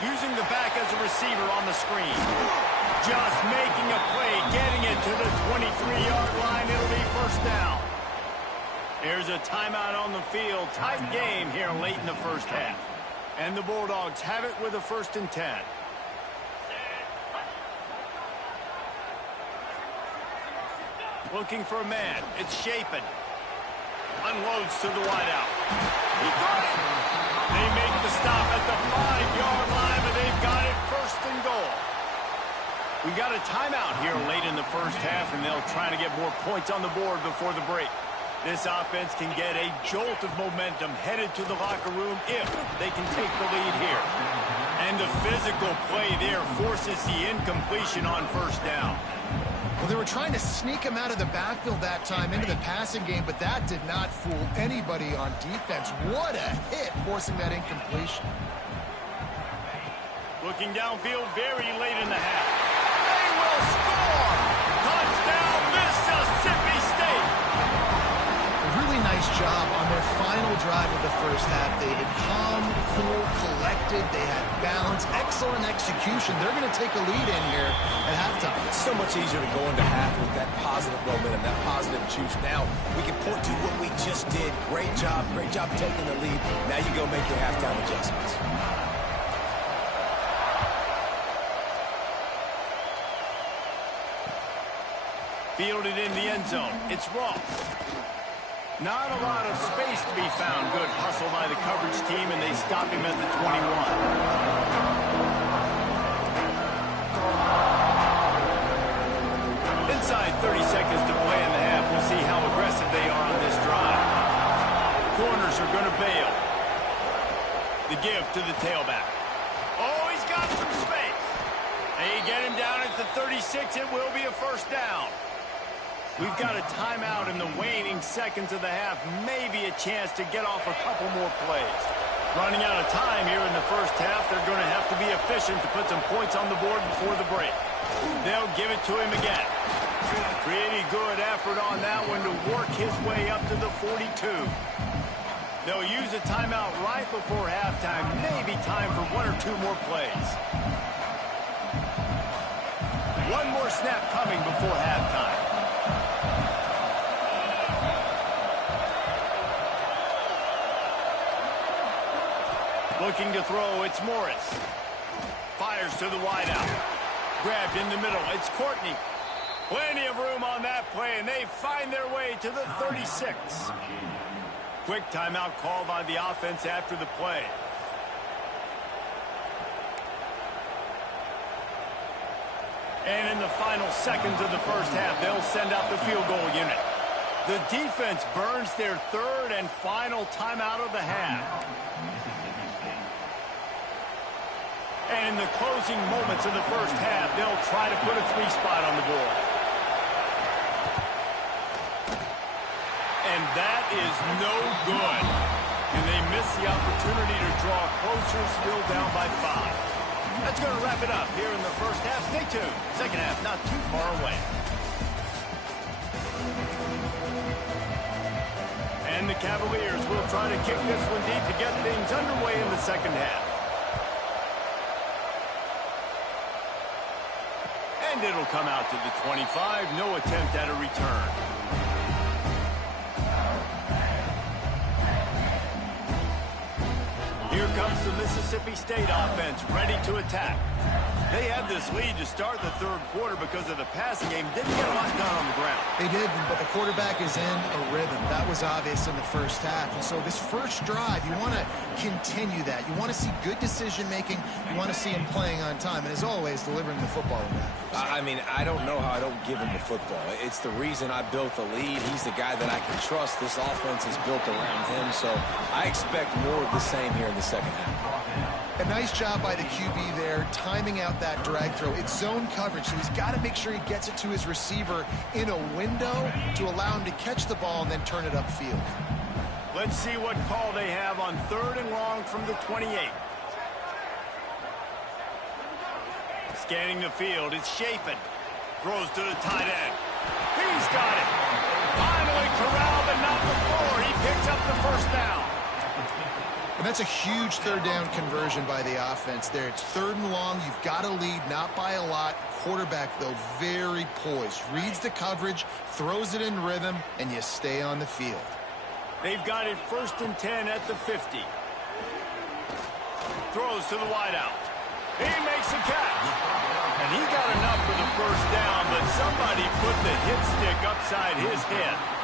Using the back as a receiver on the screen. Just making a play, getting it to the 23-yard line. It'll be first down. There's a timeout on the field. Tight game here late in the first half. And the Bulldogs have it with a 1st and 10. Looking for a man. It's Shapen. Unloads to the wideout. He got it. They make the stop at the 5-yard line, but they've got it 1st and goal. We got a timeout here late in the first half, and they'll try to get more points on the board before the break. This offense can get a jolt of momentum headed to the locker room if they can take the lead here. And the physical play there forces the incompletion on first down. Well, they were trying to sneak him out of the backfield that time into the passing game, but that did not fool anybody on defense. What a hit, forcing that incompletion. Looking downfield very late in the half. They will score! Touchdown, Mississippi State! Really nice job on their final drive of the first half. They had calm, cool, collected. They had balance, excellent execution. They're going to take a lead in here at halftime. It's so much easier to go into half with that positive momentum, that positive juice. Now we can point to what we just did. Great job taking the lead. Now you go make your halftime adjustments. Fielded in the end zone. It's Ross. Not a lot of space to be found. Good hustle by the coverage team, and they stop him at the 21. Inside 30 seconds to play in the half. We'll see how aggressive they are on this drive. Corners are going to bail. The give to the tailback. Oh, he's got some space. They get him down at the 36. It will be a first down. We've got a timeout in the waning seconds of the half. Maybe a chance to get off a couple more plays. Running out of time here in the first half. They're going to have to be efficient to put some points on the board before the break. They'll give it to him again. Pretty good effort on that one to work his way up to the 42. They'll use a timeout right before halftime. Maybe time for one or two more plays. One more snap coming before halftime. Looking to throw, it's Morris. Fires to the wideout. Grabbed in the middle, it's Courtney. Plenty of room on that play, and they find their way to the 36. Quick timeout call by the offense after the play. And in the final seconds of the first half, they'll send out the field goal unit. The defense burns their third and final timeout of the half. And in the closing moments of the first half, they'll try to put a three-spot on the board. And that is no good. And they miss the opportunity to draw closer, still down by 5. That's going to wrap it up here in the first half. Stay tuned. Second half not too far away. And the Cavaliers will try to kick this one deep to get things underway in the second half. And it'll come out to the 25. No attempt at a return. Here comes the Mississippi State offense, ready to attack. They had this lead to start the third quarter because of the passing game. Didn't get a lot done on the ground. They did, but the quarterback is in a rhythm. That was obvious in the first half. And so this first drive, you want to continue that. You want to see good decision-making. You want to see him playing on time. And as always, delivering the football in that. I mean, I don't know how I don't give him the football. It's the reason I built the lead. He's the guy that I can trust. This offense is built around him. So I expect more of the same here in the second half. A nice job by the QB there, timing out that drag throw. It's zone coverage, so he's got to make sure he gets it to his receiver in a window to allow him to catch the ball and then turn it upfield. Let's see what call they have on 3rd and long from the 28. Scanning the field, it's Chapin. Throws to the tight end. He's got it. Finally corralled, but not before. He picks up the first down. And that's a huge third down conversion by the offense there. It's 3rd and long. You've got to lead, not by a lot. Quarterback, though, very poised. Reads the coverage, throws it in rhythm, and you stay on the field. They've got it 1st and 10 at the 50. Throws to the wideout. He makes a catch. And he got enough for the first down, but somebody put the hit stick upside his head.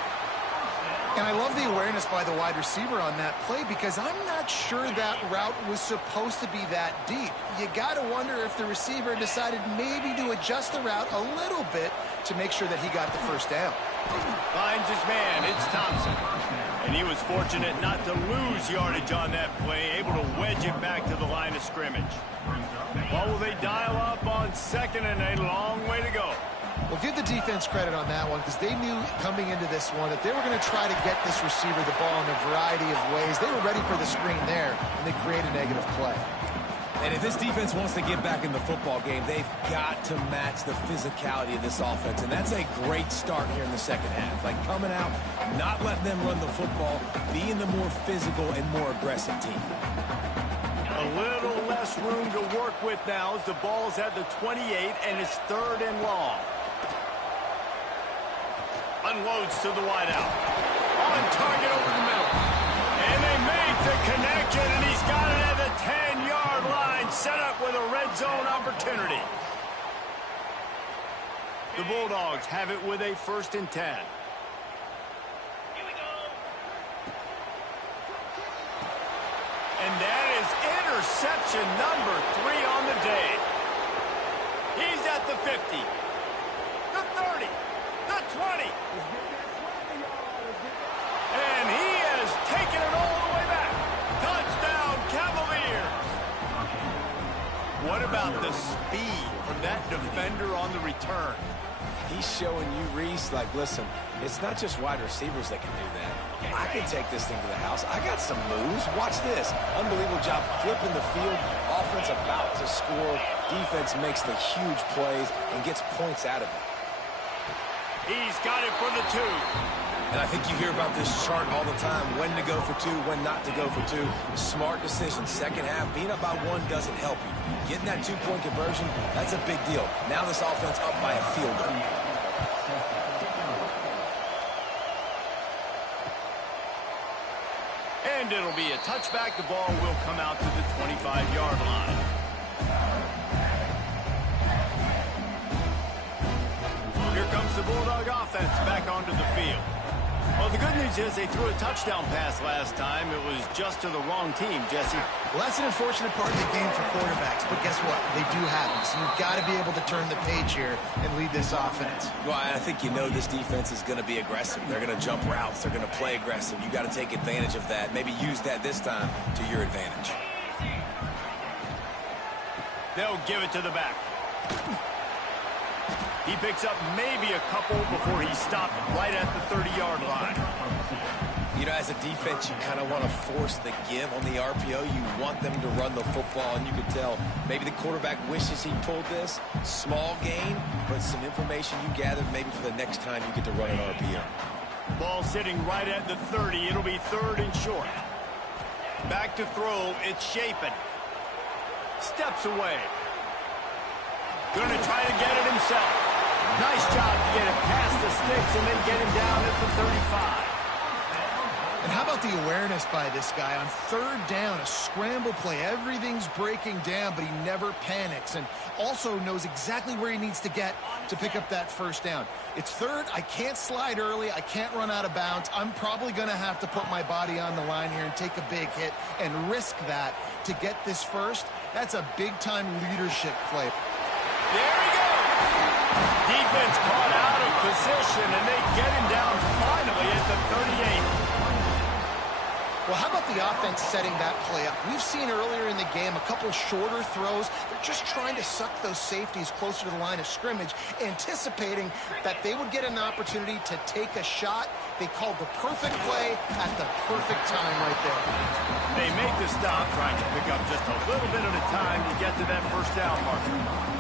And I love the awareness by the wide receiver on that play because I'm not sure that route was supposed to be that deep. You got to wonder if the receiver decided maybe to adjust the route a little bit to make sure that he got the first down. Finds his man, it's Thompson. And he was fortunate not to lose yardage on that play, able to wedge it back to the line of scrimmage. Well, will they dial up on 2nd and a long way to go? Well, give the defense credit on that one because they knew coming into this one that they were going to try to get this receiver the ball in a variety of ways. They were ready for the screen there, and they create a negative play. And if this defense wants to get back in the football game, they've got to match the physicality of this offense. And that's a great start here in the second half. Like coming out, not letting them run the football, being the more physical and more aggressive team. A little less room to work with now as the ball's at the 28 and it's 3rd and long. Unloads to the wideout. On target over the middle. And they make the connection, and he's got it at the 10-yard line, set up with a red zone opportunity. The Bulldogs have it with a 1st and 10. And that is interception number 3 on the day. He's at the 50, the 30, the 20. And he has taken it all the way back. Touchdown, Cavaliers. What about the speed from from that defender on the return. He's showing you, Reese, like, listen, it's not just wide receivers that can do that. I can take this thing to the house. I got some moves. Watch this. Unbelievable job flipping the field. Offense about to score. Defense makes the huge plays and gets points out of it. He's got it for the 2. And I think you hear about this chart all the time, when to go for 2, when not to go for 2. Smart decision. Second half, being up by 1 doesn't help you. Getting that 2-point conversion, that's a big deal. Now this offense up by a field goal. And it'll be a touchback. The ball will come out to the 25-yard line. Here comes the Bulldog offense back onto the field. Well, the good news is they threw a touchdown pass last time. It was just to the wrong team, Jesse. Well, that's an unfortunate part of the game for quarterbacks, but guess what? They do happen, so you've got to be able to turn the page here and lead this offense. Well, I think you know this defense is going to be aggressive. They're going to jump routes. They're going to play aggressive. You got to take advantage of that. Maybe use that this time to your advantage. They'll give it to the back. He picks up maybe a couple before he stopped right at the 30-yard line. You know, as a defense, you kind of want to force the give on the RPO. You want them to run the football, and you can tell maybe the quarterback wishes he pulled this. Small gain, but some information you gathered maybe for the next time you get to run an RPO. Ball sitting right at the 30. It'll be 3rd and short. Back to throw. It's Shapen. Steps away. Going to try to get it himself. Nice job to get it past the sticks and then get him down at the 35. And how about the awareness by this guy on 3rd down, a scramble play. Everything's breaking down, but he never panics and also knows exactly where he needs to get to pick up that 1st down. It's 3rd. I can't slide early. I can't run out of bounds. I'm probably going to have to put my body on the line here and take a big hit and risk that to get this 1st. That's a big-time leadership play. There he goes. Defense caught out of position, and they get him down finally at the 38. Well, how about the offense setting that play up? We've seen earlier in the game a couple shorter throws. They're just trying to suck those safeties closer to the line of scrimmage, anticipating that they would get an opportunity to take a shot. They called the perfect play at the perfect time right there. They make the stop, trying to pick up just a little bit at a time to get to that 1st down marker.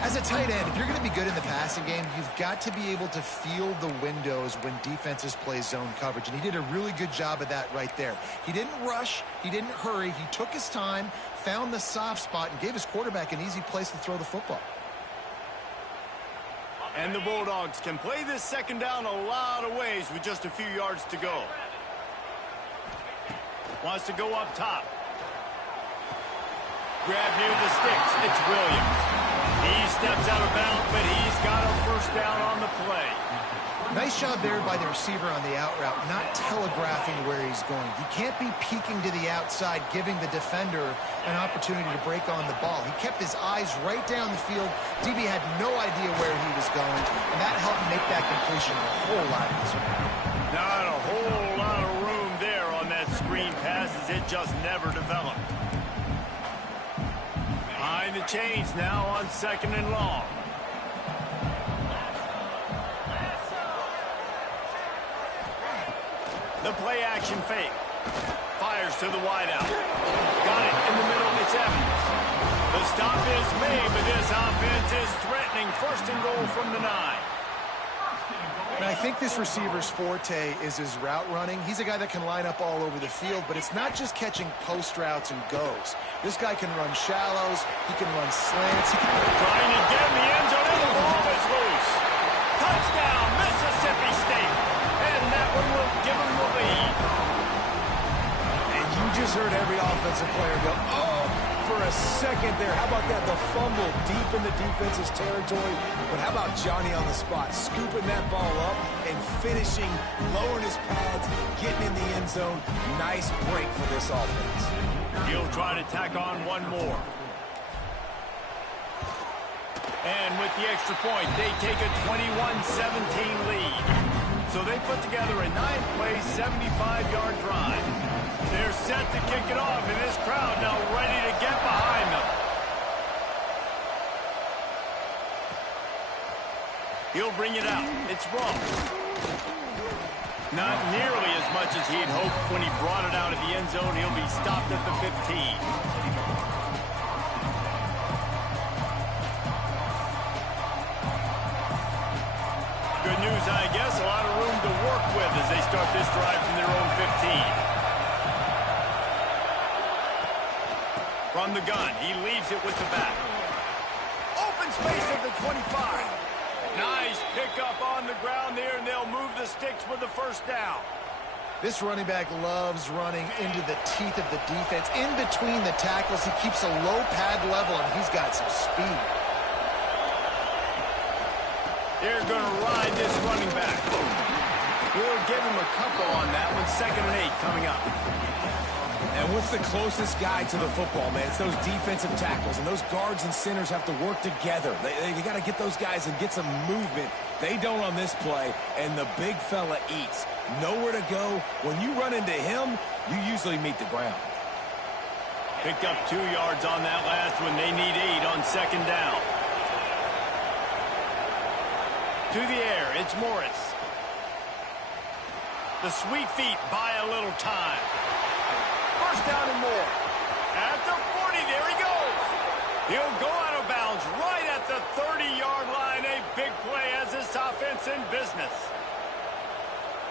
As a tight end, if you're going to be good in the passing game, you've got to be able to feel the windows when defenses play zone coverage. And he did a really good job of that right there. He didn't rush. He didn't hurry. He took his time, found the soft spot, and gave his quarterback an easy place to throw the football. And the Bulldogs can play this 2nd down a lot of ways with just a few yards to go. Wants to go up top. Grab near the sticks. It's Williams. He steps out of bounds, but he's got a 1st down on the play. Nice job there by the receiver on the out route, not telegraphing where he's going. He can't be peeking to the outside, giving the defender an opportunity to break on the ball. He kept his eyes right down the field. DB had no idea where he was going, and that helped make that completion a whole lot easier. Not a whole lot of room there on that screen pass as it just never developed. Behind the chains now on 2nd and long. The play action fake. Fires to the wideout. Got it in the middle. It's Evans. The stop is made, but this offense is threatening 1st and goal from the 9. And I think this receiver's forte is his route running. He's a guy that can line up all over the field, but it's not just catching post routes and goes. This guy can run shallows. He can run slants. He can... Trying to get in the end zone, and the ball is loose. Touchdown, Mississippi State. And that one will give him the lead. And you just heard every offensive player go, oh, for a second there. How about that? The fumble deep in the defense's territory. But how about Johnny on the spot, scooping that ball up and finishing, lowering his pads, getting in the end zone. Nice break for this offense. He'll try to tack on one more. And with the extra point, they take a 21-17 lead. So they put together a 9-play, 75-yard drive. They're set to kick it off, and this crowd now ready to get behind them. He'll bring it out. It's Ross. Not nearly as much as he had hoped when he brought it out of the end zone. He'll be stopped at the 15. Good news, I guess. A lot of room to work with as they start this drive from their own 15. From the gun, he leaves it with the back. Open space at the 25. Nice pickup on the ground there, and they'll move the sticks with the first down. This running back loves running into the teeth of the defense. In between the tackles, he keeps a low pad level, and he's got some speed. They're going to ride this running back. We'll give him a couple on that one. 2nd and 8 coming up. And what's the closest guy to the football, man? It's those defensive tackles, and those guards and centers have to work together. They got to get those guys and get some movement. They don't on this play, and the big fella eats. Nowhere to go. When you run into him, you usually meet the ground. Picked up 2 yards on that last one. They need 8 on 2nd down. To the air, it's Morris. The sweet feet buy a little time. First down and more. At the 40, there he goes. He'll go out of bounds right at the 30-yard line. A big play as this offense in business.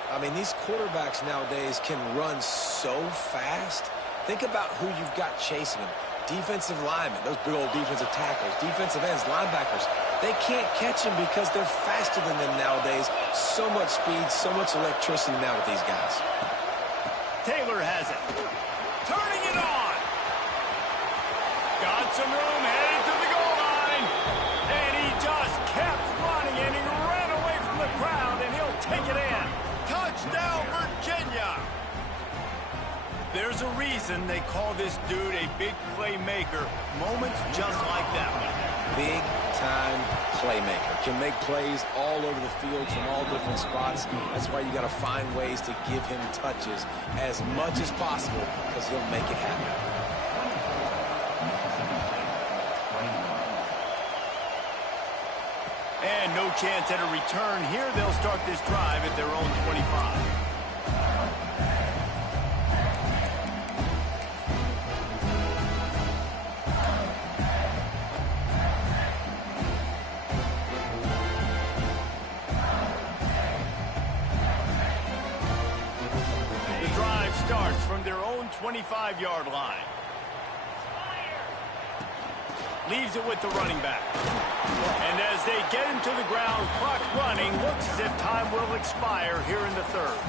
I mean, these quarterbacks nowadays can run so fast. Think about who you've got chasing them. Defensive linemen, those big old defensive tackles, defensive ends, linebackers. They can't catch them because they're faster than them nowadays. So much speed, so much electricity now with these guys. Taylor has it. Turning it on. Got some room, headed to the goal line. And he just kept running, and he ran away from the crowd, and he'll take it in. Touchdown, Virginia. There's a reason they call this dude a big playmaker. Moments just like that one. Big-time playmaker. Can make plays all over the field from all different spots. That's why you got to find ways to give him touches as much as possible because he'll make it happen. And no chance at a return here. They'll start this drive at their own 25. Starts from their own 25-yard line. Leaves it with the running back. And as they get him to the ground, clock running, looks as if time will expire here in the 3rd.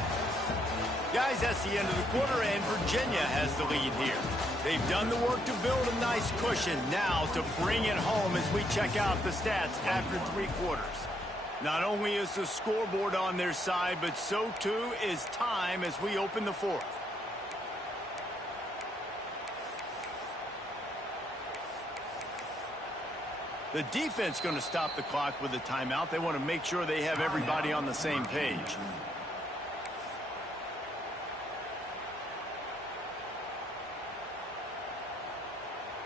Guys, that's the end of the quarter, and Virginia has the lead here. They've done the work to build a nice cushion. Now to bring it home as we check out the stats after 3 quarters. Not only is the scoreboard on their side, but so too is time as we open the 4th. The defense going to stop the clock with a timeout. They want to make sure they have everybody on the same page.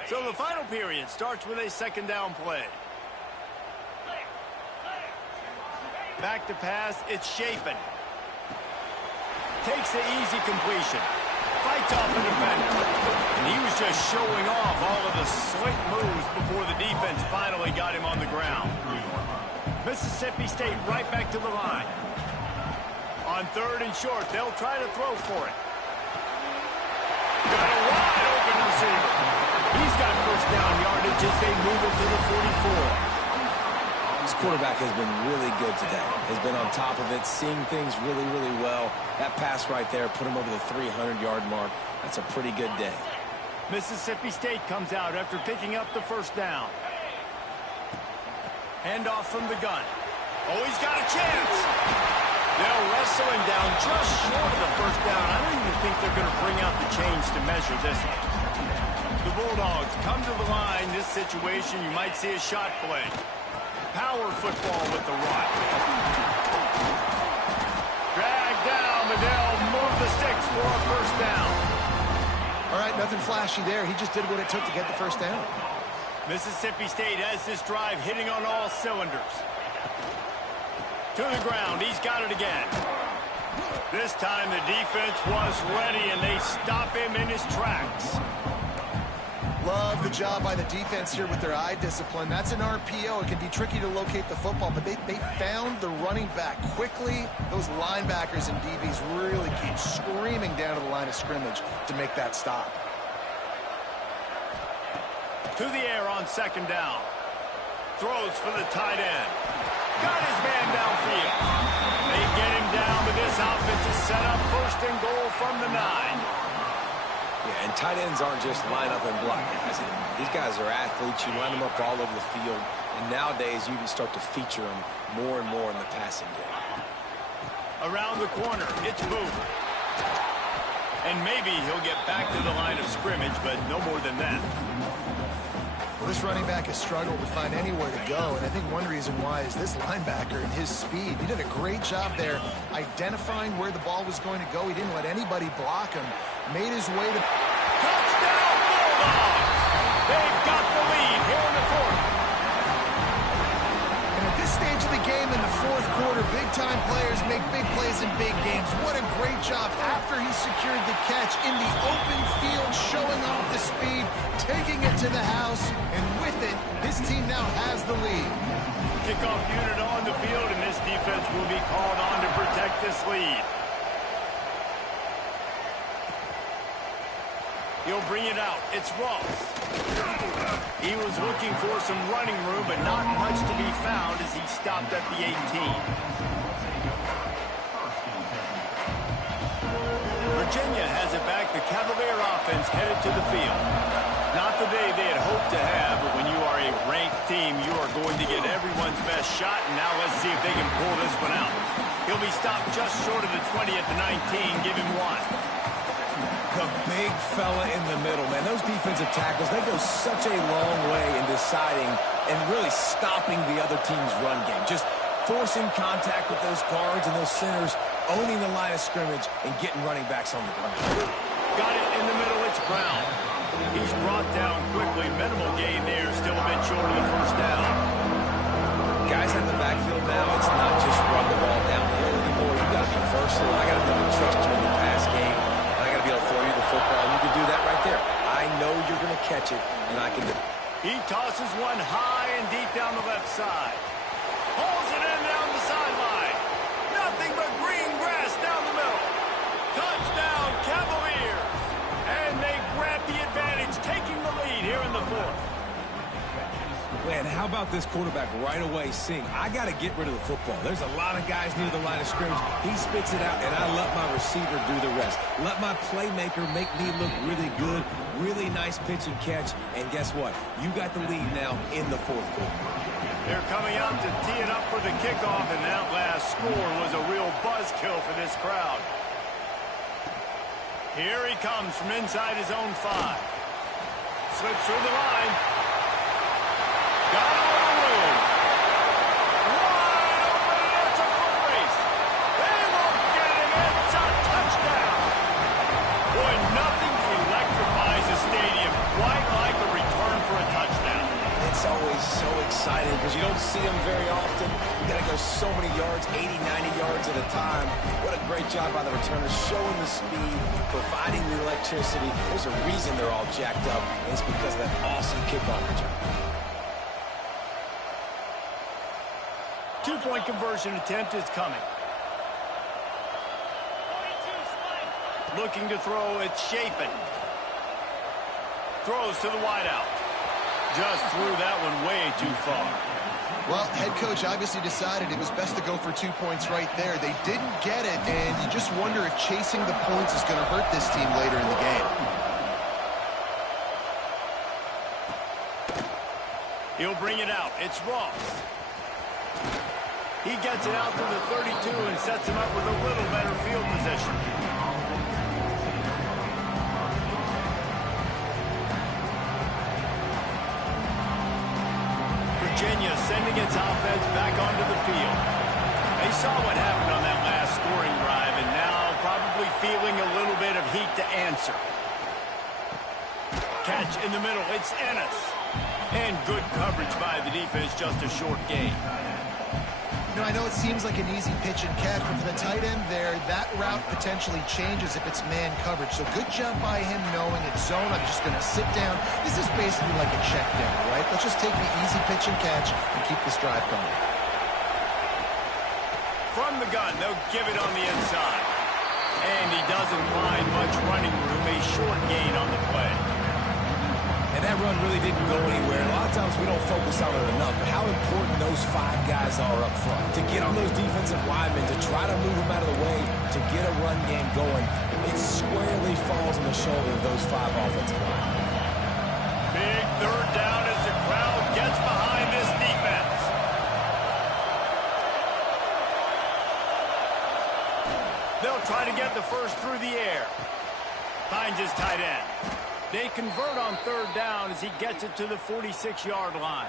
So the final period starts with a 2nd down play. Back to pass, it's Shapen. Takes the easy completion. Fights off the defender. And he was just showing off all of the slick moves before the defense finally got him on the ground. Mississippi State right back to the line. On 3rd and short, they'll try to throw for it. Got a wide open receiver. He's got first down yardage as they move it to the 44. This quarterback has been really good today. Has been on top of it, seeing things really, really well. That pass right there put him over the 300-yard mark. That's a pretty good day. Mississippi State comes out after picking up the first down. Handoff from the gun. Oh, he's got a chance. They'll wrestle him down just short of the first down. I don't even think they're going to bring out the chains to measure this one. The Bulldogs come to the line. This situation, you might see a shot play. Power football with the run. Drag down, but they'll move the sticks for a first down. All right, nothing flashy there. He just did what it took to get the first down. Mississippi State has this drive hitting on all cylinders. To the ground. He's got it again. This time the defense was ready, and they stop him in his tracks. Love the job by the defense here with their eye discipline. That's an RPO. It can be tricky to locate the football, but they found the running back quickly. Those linebackers and DBs really keep screaming down to the line of scrimmage to make that stop. To the air on second down. Throws for the tight end. Got his man downfield. They get him down, but this offense is set up first and goal from the 9. Yeah, and tight ends aren't just line up and block guys. These guys are athletes. You line them up all over the field. And nowadays, you can start to feature them more and more in the passing game. Around the corner, it's Booth. And maybe he'll get back to the line of scrimmage, but no more than that. Well, this running back has struggled to find anywhere to go, and I think one reason why is this linebacker and his speed. He did a great job there identifying where the ball was going to go. He didn't let anybody block him. Made his way to... Touchdown, Bulldogs! They've got the lead here in the fourth. And at this stage of the game in the fourth quarter, big-time players make big plays in big games. What a great job after he secured the catch in the open field, showing off the speed, taking it to the house, and with it, his team now has the lead. Kickoff unit on the field, and this defense will be called on to protect this lead. He'll bring it out. It's Ross. He was looking for some running room, but not much to be found as he stopped at the 18. Virginia has it back. The Cavalier offense headed to the field. Not the day they had hoped to have, but when you are a ranked team, you are going to get everyone's best shot, and now let's see if they can pull this one out. He'll be stopped just short of the 20 at the 19. Give him one. The big fella in the middle, man. Those defensive tackles, they go such a long way in deciding and really stopping the other team's run game. Just forcing contact with those guards and those centers, owning the line of scrimmage, and getting running backs on the ground. Got it in the middle. It's Brown. He's brought down quickly. Minimal gain there. Still a bit short of the first down. Guys in the backfield now, it's not just run the ball downhill anymore. You've got to be versatile. I got to be able to trust you in the pass game. I got to be able to throw you the football. You can do that right there. I know you're going to catch it, and I can do it. He tosses one high and deep down the left side. Pulls it in down the sideline. Nothing but green grass down the middle. Touchdown, Cavaliers. And they grab the advantage, taking the lead here in the fourth. Man, how about this quarterback right away seeing, I got to get rid of the football. There's a lot of guys near the line of scrimmage. He spits it out, and I let my receiver do the rest. Let my playmaker make me look really good, really nice pitch and catch, and guess what? You got the lead now in the fourth quarter. They're coming out to tee it up for the kickoff, and that last score was a real buzzkill for this crowd. Here he comes from inside his own 5. Slips through the line. Got a little room. Wide open, it's a foot race. They won't get him. It's a touchdown. Boy, nothing electrifies a stadium quite like a return for a touchdown. It's always so exciting because you don't see them very often. You got to go so many yards, 80, 90 yards at a time. What a great job by the returners, showing the speed, providing the electricity. There's a reason they're all jacked up, and it's because of that awesome kickoff return. 2-point conversion attempt is coming. Looking to throw, it's Chapin. Throws to the wideout. Just threw that one way too far. Well, head coach obviously decided it was best to go for 2 points right there. They didn't get it, and you just wonder if chasing the points is going to hurt this team later in the game. He'll bring it out. It's Ross. He gets it out to the 32 and sets him up with a little better field position. Virginia sending its offense back onto the field. They saw what happened on that last scoring drive, and now probably feeling a little bit of heat to answer. Catch in the middle. It's Ennis. And good coverage by the defense, just a short gain. I know it seems like an easy pitch and catch, but for the tight end there, that route potentially changes if it's man coverage. So good job by him knowing it's zone. I'm just going to sit down. This is basically like a check down, right? Let's just take the easy pitch and catch and keep this drive going. From the gun, they'll give it on the inside. And he doesn't find much running room, a short gain on the play. And that run really didn't go anywhere. A lot of times we don't focus on it enough, but how important those 5 guys are up front. To get on those defensive linemen, to try to move them out of the way, to get a run game going, it squarely falls on the shoulder of those 5 offensive linemen. Big third down as the crowd gets behind this defense. They'll try to get the first through the air. Finds his tight end. They convert on third down as he gets it to the 46-yard line.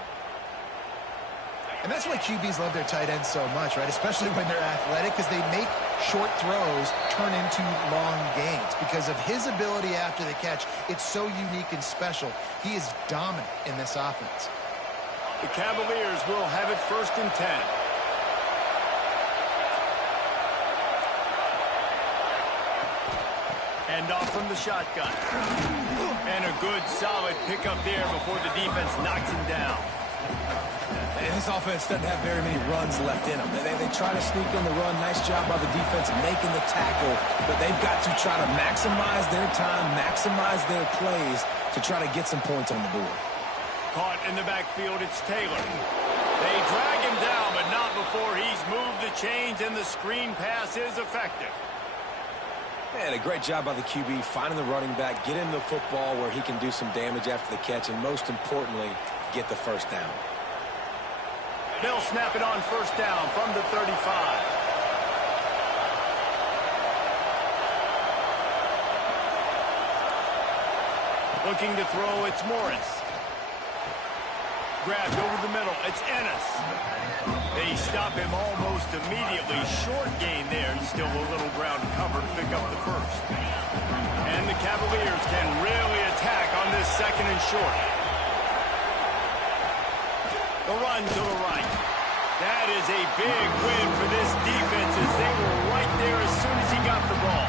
And that's why QBs love their tight ends so much, right? Especially when they're athletic, because they make short throws turn into long gains. Because of his ability after the catch, it's so unique and special. He is dominant in this offense. The Cavaliers will have it 1st and 10. End off from the shotgun. And a good, solid pickup there before the defense knocks him down. And this offense doesn't have very many runs left in them. They try to sneak in the run. Nice job by the defense making the tackle. But they've got to try to maximize their time, maximize their plays to try to get some points on the board. Caught in the backfield, it's Taylor. They drag him down, but not before he's moved the chains, and the screen pass is effective. And a great job by the QB finding the running back, get him the football where he can do some damage after the catch, and most importantly, get the first down. They'll snap it on first down from the 35. Looking to throw, it's Morris. Grabbed over the middle, it's Ennis. They stop him almost immediately. Short gain there. Still a little ground covered. Pick up the first. And the Cavaliers can really attack on this 2nd and short. The run to the right. That is a big win for this defense as they were right there as soon as he got the ball.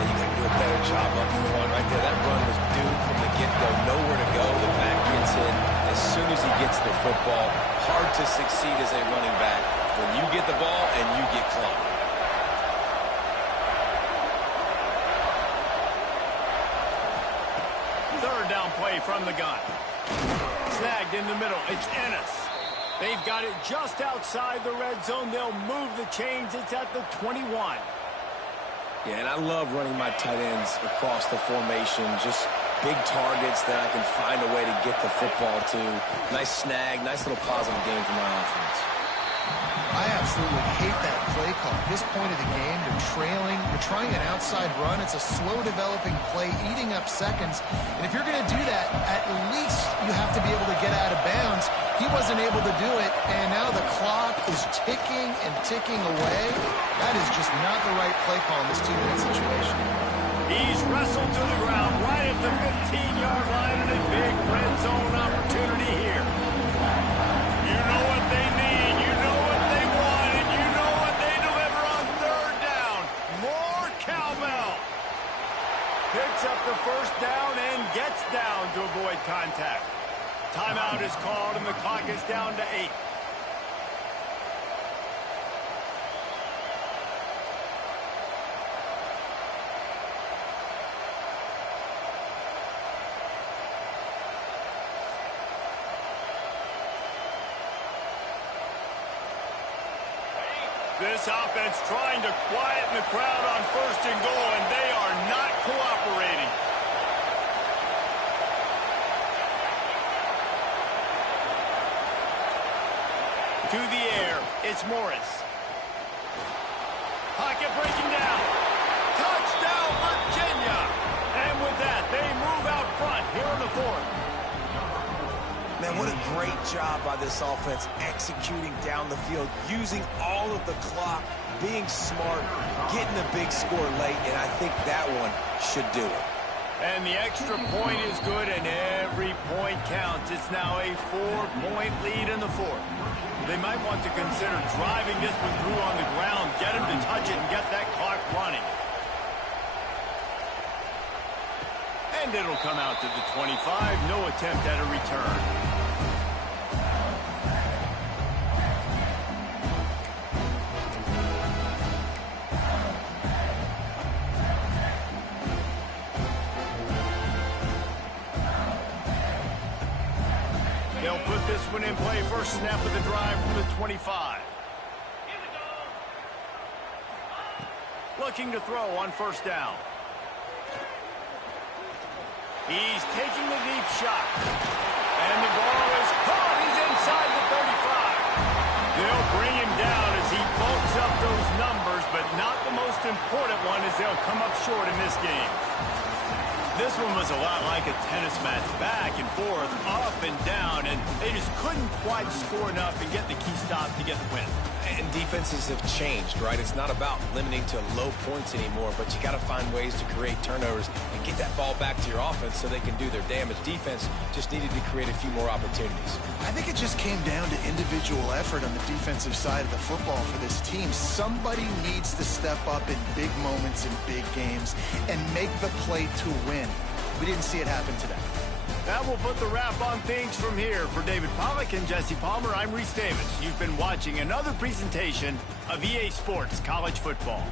And you got to do a better job up front right there. That run was doomed from the get-go. Nowhere to go. The back gets in as soon as he gets the football. Hard to succeed as a running back when you get the ball and you get clumped. Third down play from the gun. Snagged in the middle. It's Ennis. They've got it just outside the red zone. They'll move the chains. It's at the 21. Yeah, and I love running my tight ends across the formation. Just big targets that I can find a way to get the football to. Nice snag, nice little positive game for my offense. I absolutely hate that play call. At this point of the game, you're trailing, you're trying an outside run. It's a slow developing play, eating up seconds. And if you're going to do that, at least you have to be able to get out of bounds. He wasn't able to do it, and now the clock is ticking and ticking away. That is just not the right play call in this 2-minute situation. He's wrestled to the ground right at the 15-yard line, and a big red zone opportunity here. You know what they need, you know what they want, and you know what they deliver on third down. More cowbell. Picks up the first down and gets down to avoid contact. Timeout is called, and the clock is down to 8. This offense trying to quieten the crowd on 1st and goal, and they are not cooperating. To the air, it's Morris. Pocket breaking down. Touchdown, Virginia! And with that, they move out front here in the 4th. Man, what a great job by this offense executing down the field, using all of the clock, being smart, getting a big score late, and I think that one should do it. And the extra point is good, and every point counts. It's now a 4-point lead in the fourth. They might want to consider driving this one through on the ground, get him to touch it, and get that clock running. And it'll come out to the 25. No attempt at a return. They'll put this one in play. First snap of the drive from the 25. Looking to throw on first down. He's taking the deep shot. And the ball is caught. He's inside the 35. They'll bring him down as he bulks up those numbers, but not the most important one as they'll come up short in this game. This one was a lot like a tennis match, back and forth, up and down, and they just couldn't quite score enough and get the key stop to get the win. And defenses have changed, right? It's not about limiting to low points anymore, but you got to find ways to create turnovers and get that ball back to your offense so they can do their damage. Defense just needed to create a few more opportunities. I think it just came down to individual effort on the defensive side of the football for this team. Somebody needs to step up in big moments in big games and make the play to win. We didn't see it happen today. That will put the wrap on things from here. For David Pollack and Jesse Palmer, I'm Reese Davis. You've been watching another presentation of EA Sports College Football.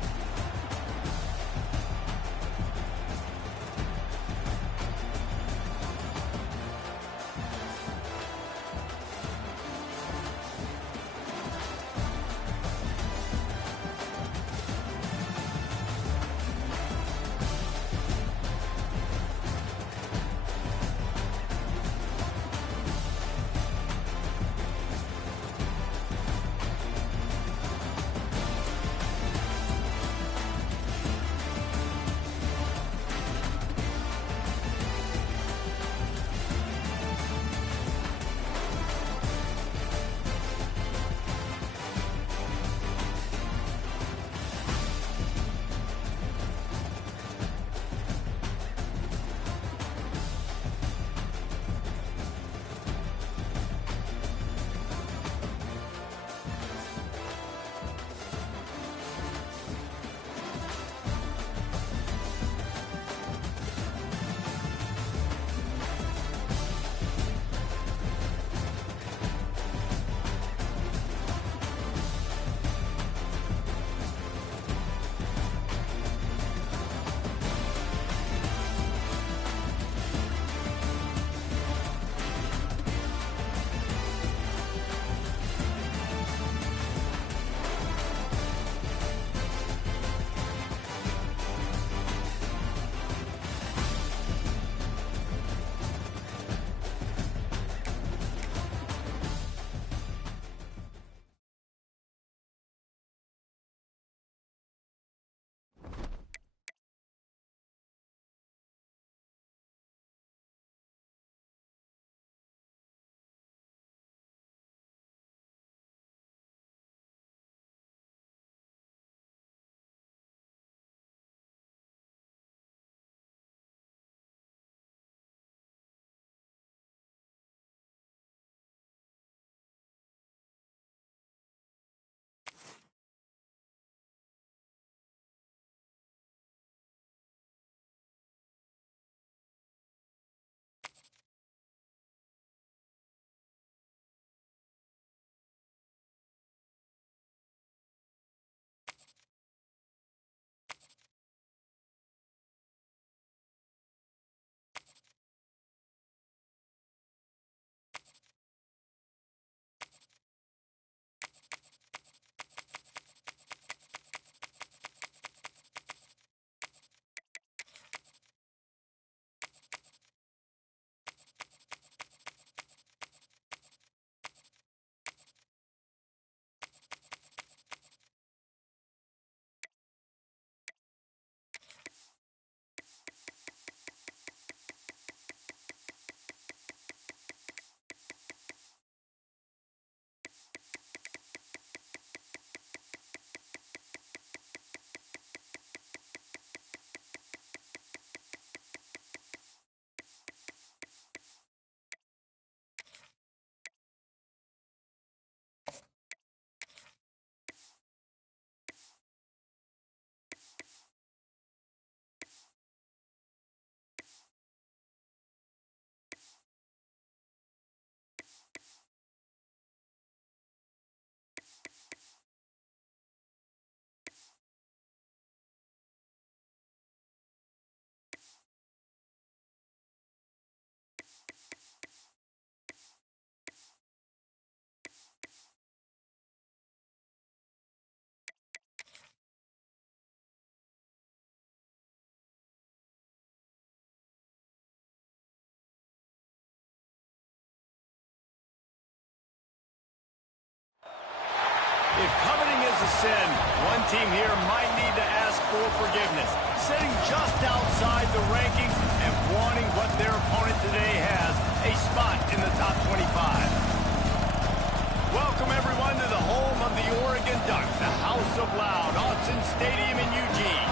sin. One team here might need to ask for forgiveness. Sitting just outside the rankings and wanting what their opponent today has, a spot in the top 25. Welcome, everyone, to the home of the Oregon Ducks, the House of Loud, Autzen Stadium in Eugene.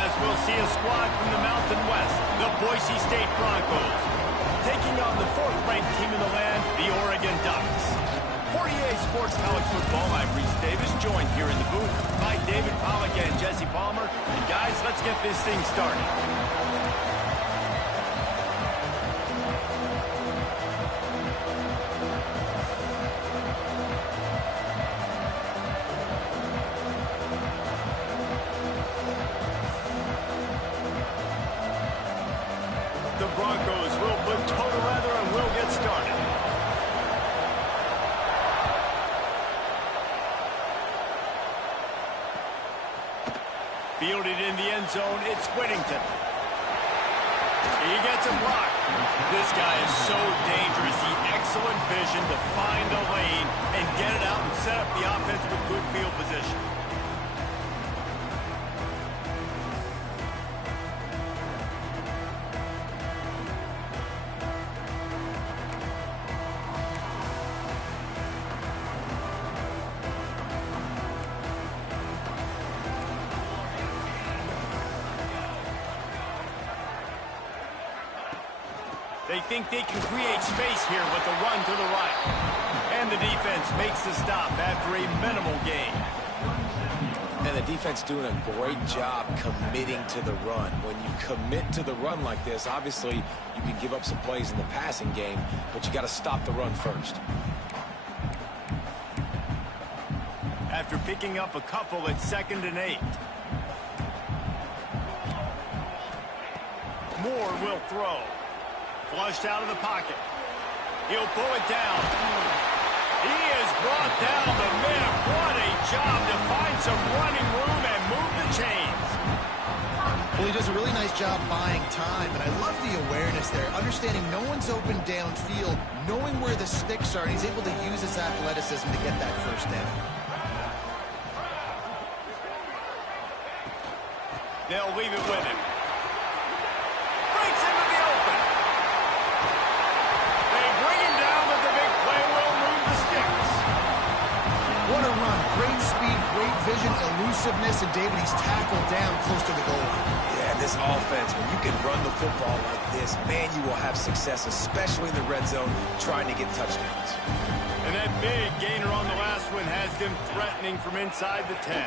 As we'll see a squad from the Mountain West, the Boise State Broncos, taking on the fourth-ranked team in the land, the Oregon Ducks. 48 Sports College Football, I'm Reese Davis, joined here in the booth by David Pollack and Jesse Palmer. And guys, let's get this thing started. The Broncos will put total leather and we'll get started. Fielded in the end zone, it's Whittington. He gets a block. This guy is so dangerous. He excellent vision to find a lane and get it out and set up the offense with good field position. They think they can create space here with a run to the right. And the defense makes the stop after a minimal gain. And the defense doing a great job committing to the run. When you commit to the run like this, obviously you can give up some plays in the passing game, but you got to stop the run first. After picking up a couple at 2nd and 8. Moore will throw. Flushed out of the pocket. He'll pull it down. He is brought down the man. What a job to find some running room and move the chains. Well, he does a really nice job buying time, and I love the awareness there, understanding no one's open downfield, knowing where the sticks are, and he's able to use his athleticism to get that first down. They'll leave it with him. Breaks into the open. They bring him down, but the big play will move the sticks. What a run. Great speed, great vision, elusiveness, and David, he's tackled down close to the goal line. Yeah, this offense, when you can run the football like this, man, you will have success, especially in the red zone, trying to get touchdowns. And that big gainer on the last one has them threatening from inside the 10.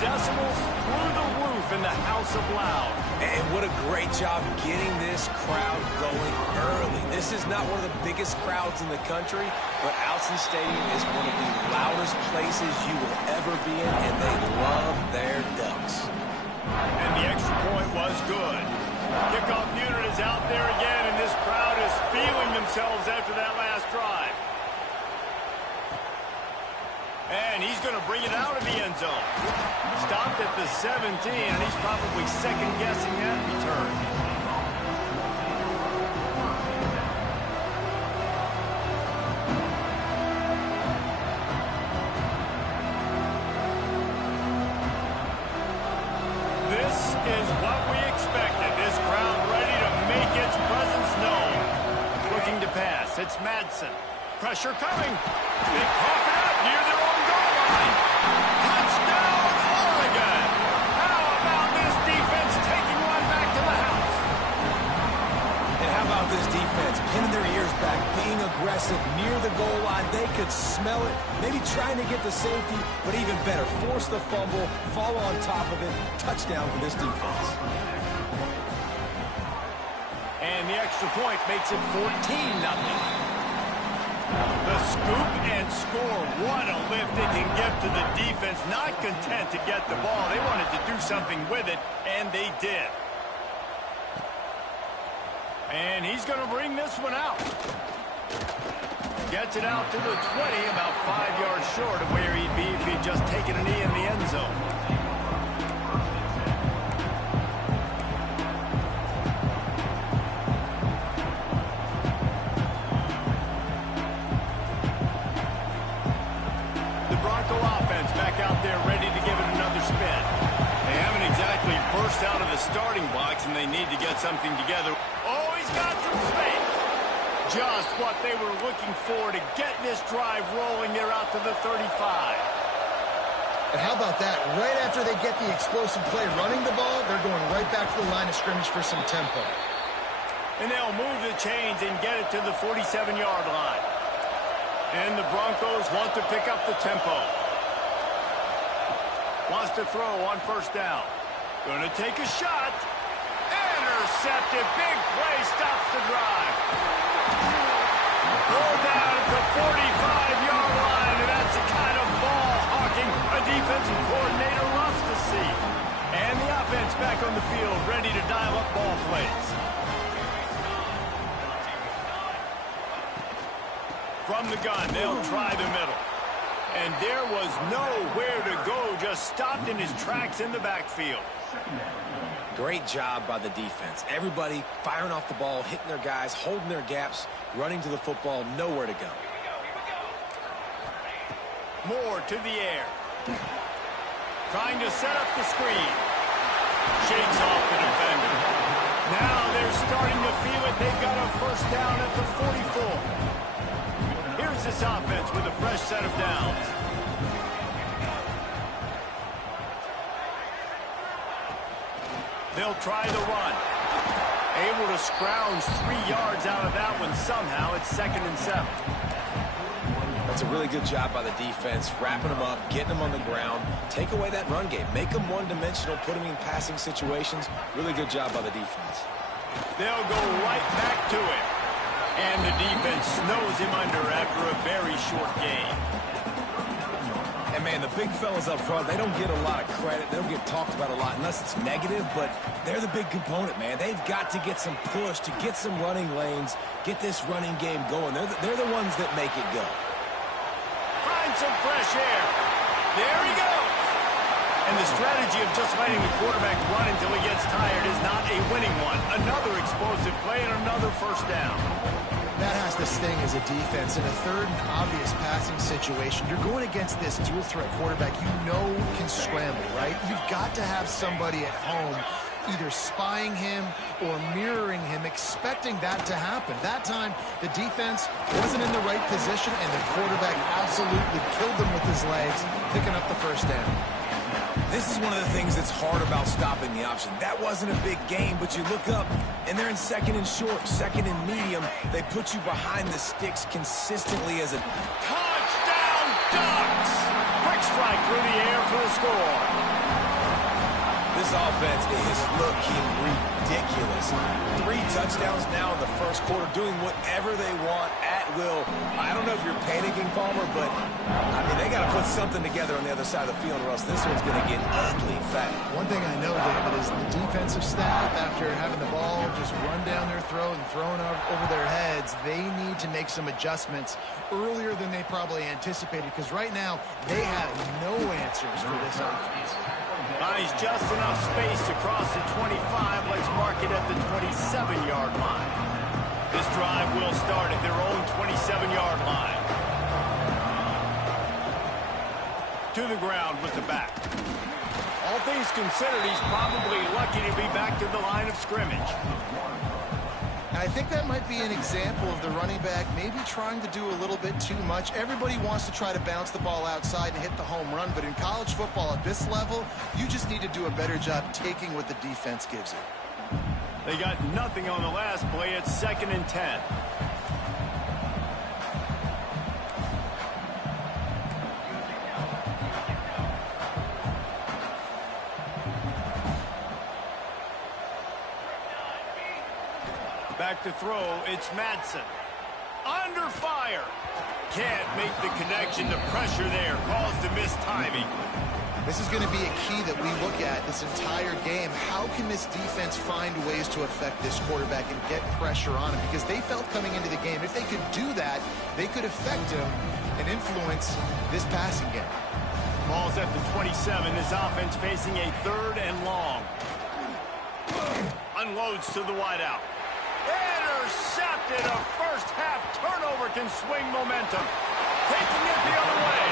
Decimals through the roof in the House of Loud. And what a great job getting this crowd going early. This is not one of the biggest crowds in the country, but Autzen Stadium is one of the loudest places you will ever be in, and they love their Ducks. And the extra point was good. Kickoff unit is out there again, and this crowd is feeling themselves after that last drive. And he's going to bring it out of the end zone. Stopped at the 17, and he's probably second-guessing that return. This is what we expected. This crowd ready to make its presence known. Looking to pass. It's Madsen. Pressure coming. They cough it up near their own goal line. Touchdown, Oregon. How about this defense taking one back to the house? And how about this defense pinning their ears back, being aggressive near the goal line? They could smell it, maybe trying to get the safety, but even better, force the fumble, fall on top of it. Touchdown for this defense. And the extra point makes it 14-0. The scoop and score. What a lift they can give to the defense. Not content to get the ball. They wanted to do something with it, and they did. And he's going to bring this one out. Gets it out to the 20, about 5 yards short of where he'd be if he'd just taken a knee in the end zone. starting blocks, and they need to get something together. Oh, he's got some space. Just what they were looking for to get this drive rolling. They're out to the 35. And how about that? Right after they get the explosive play running the ball, they're going right back to the line of scrimmage for some tempo. And they'll move the chains and get it to the 47-yard line. And the Broncos want to pick up the tempo. Wants to throw on first down. Going to take a shot. Intercepted. Big play stops the drive. Pull down at the 45-yard line, and that's the kind of ball hawking a defensive coordinator loves to see. And the offense back on the field, ready to dial up ball plays. From the gun, they'll try the middle. And there was nowhere to go, just stopped in his tracks in the backfield. Great job by the defense. Everybody firing off the ball, hitting their guys, holding their gaps, running to the football, nowhere to go. Moore to the air. Trying to set up the screen. Shakes off the defender. Now they're starting to feel it. They've got a first down at the 44. Here's this offense with a fresh set of downs. They'll try the run. Able to scrounge 3 yards out of that one somehow. It's 2nd and 7. That's a really good job by the defense, wrapping them up, getting them on the ground. Take away that run game. Make them one-dimensional, put them in passing situations. Really good job by the defense. They'll go right back to it. And the defense snows him under after a very short game. And, man, the big fellas up front, they don't get a lot of credit. They don't get talked about a lot unless it's negative, but they're the big component, man. They've got to get some push, to get some running lanes, get this running game going. They're the ones that make it go. Find some fresh air. There he goes. And the strategy of just letting the quarterback run until he gets tired is not a winning one. Another explosive play and another first down. That has to sting as a defense. In a third and obvious passing situation, you're going against this dual-threat quarterback you know can scramble, right? You've got to have somebody at home either spying him or mirroring him, expecting that to happen. That time, the defense wasn't in the right position, and the quarterback absolutely killed them with his legs, picking up the first down. This is one of the things that's hard about stopping the option. That wasn't a big gain, but you look up, and they're in 2nd and short, 2nd and medium. They put you behind the sticks consistently as a... Touchdown, Ducks! Quick strike through the air for the score. This offense is looking ridiculous. 3 touchdowns now in the first quarter, doing whatever they want at will. I don't know if you're panicking, Palmer, but, I mean, they got to put something together on the other side of the field, or else this one's going to get ugly fast. One thing I know, David, is the defensive staff, after having the ball just run down their throat and thrown over their heads, they need to make some adjustments earlier than they probably anticipated, because right now they have no answers for this offense. Buys just enough space to cross the 25. Let's mark it at the 27-yard line. This drive will start at their own 27-yard line. To the ground with the back. All things considered, he's probably lucky to be back to the line of scrimmage. And I think that might be an example of the running back maybe trying to do a little bit too much. Everybody wants to try to bounce the ball outside and hit the home run, but in college football at this level, you just need to do a better job taking what the defense gives you. They got nothing on the last play. It's 2nd and 10. Back to throw, it's Madsen. Under fire. Can't make the connection. The pressure there caused the missed timing. This is going to be a key that we look at this entire game. How can this defense find ways to affect this quarterback and get pressure on him? Because they felt coming into the game, if they could do that, they could affect him and influence this passing game. Ball's at the 27. This offense facing a 3rd and long. Unloads to the wideout. Intercepted. A first half turnover can swing momentum. Taking it the other way.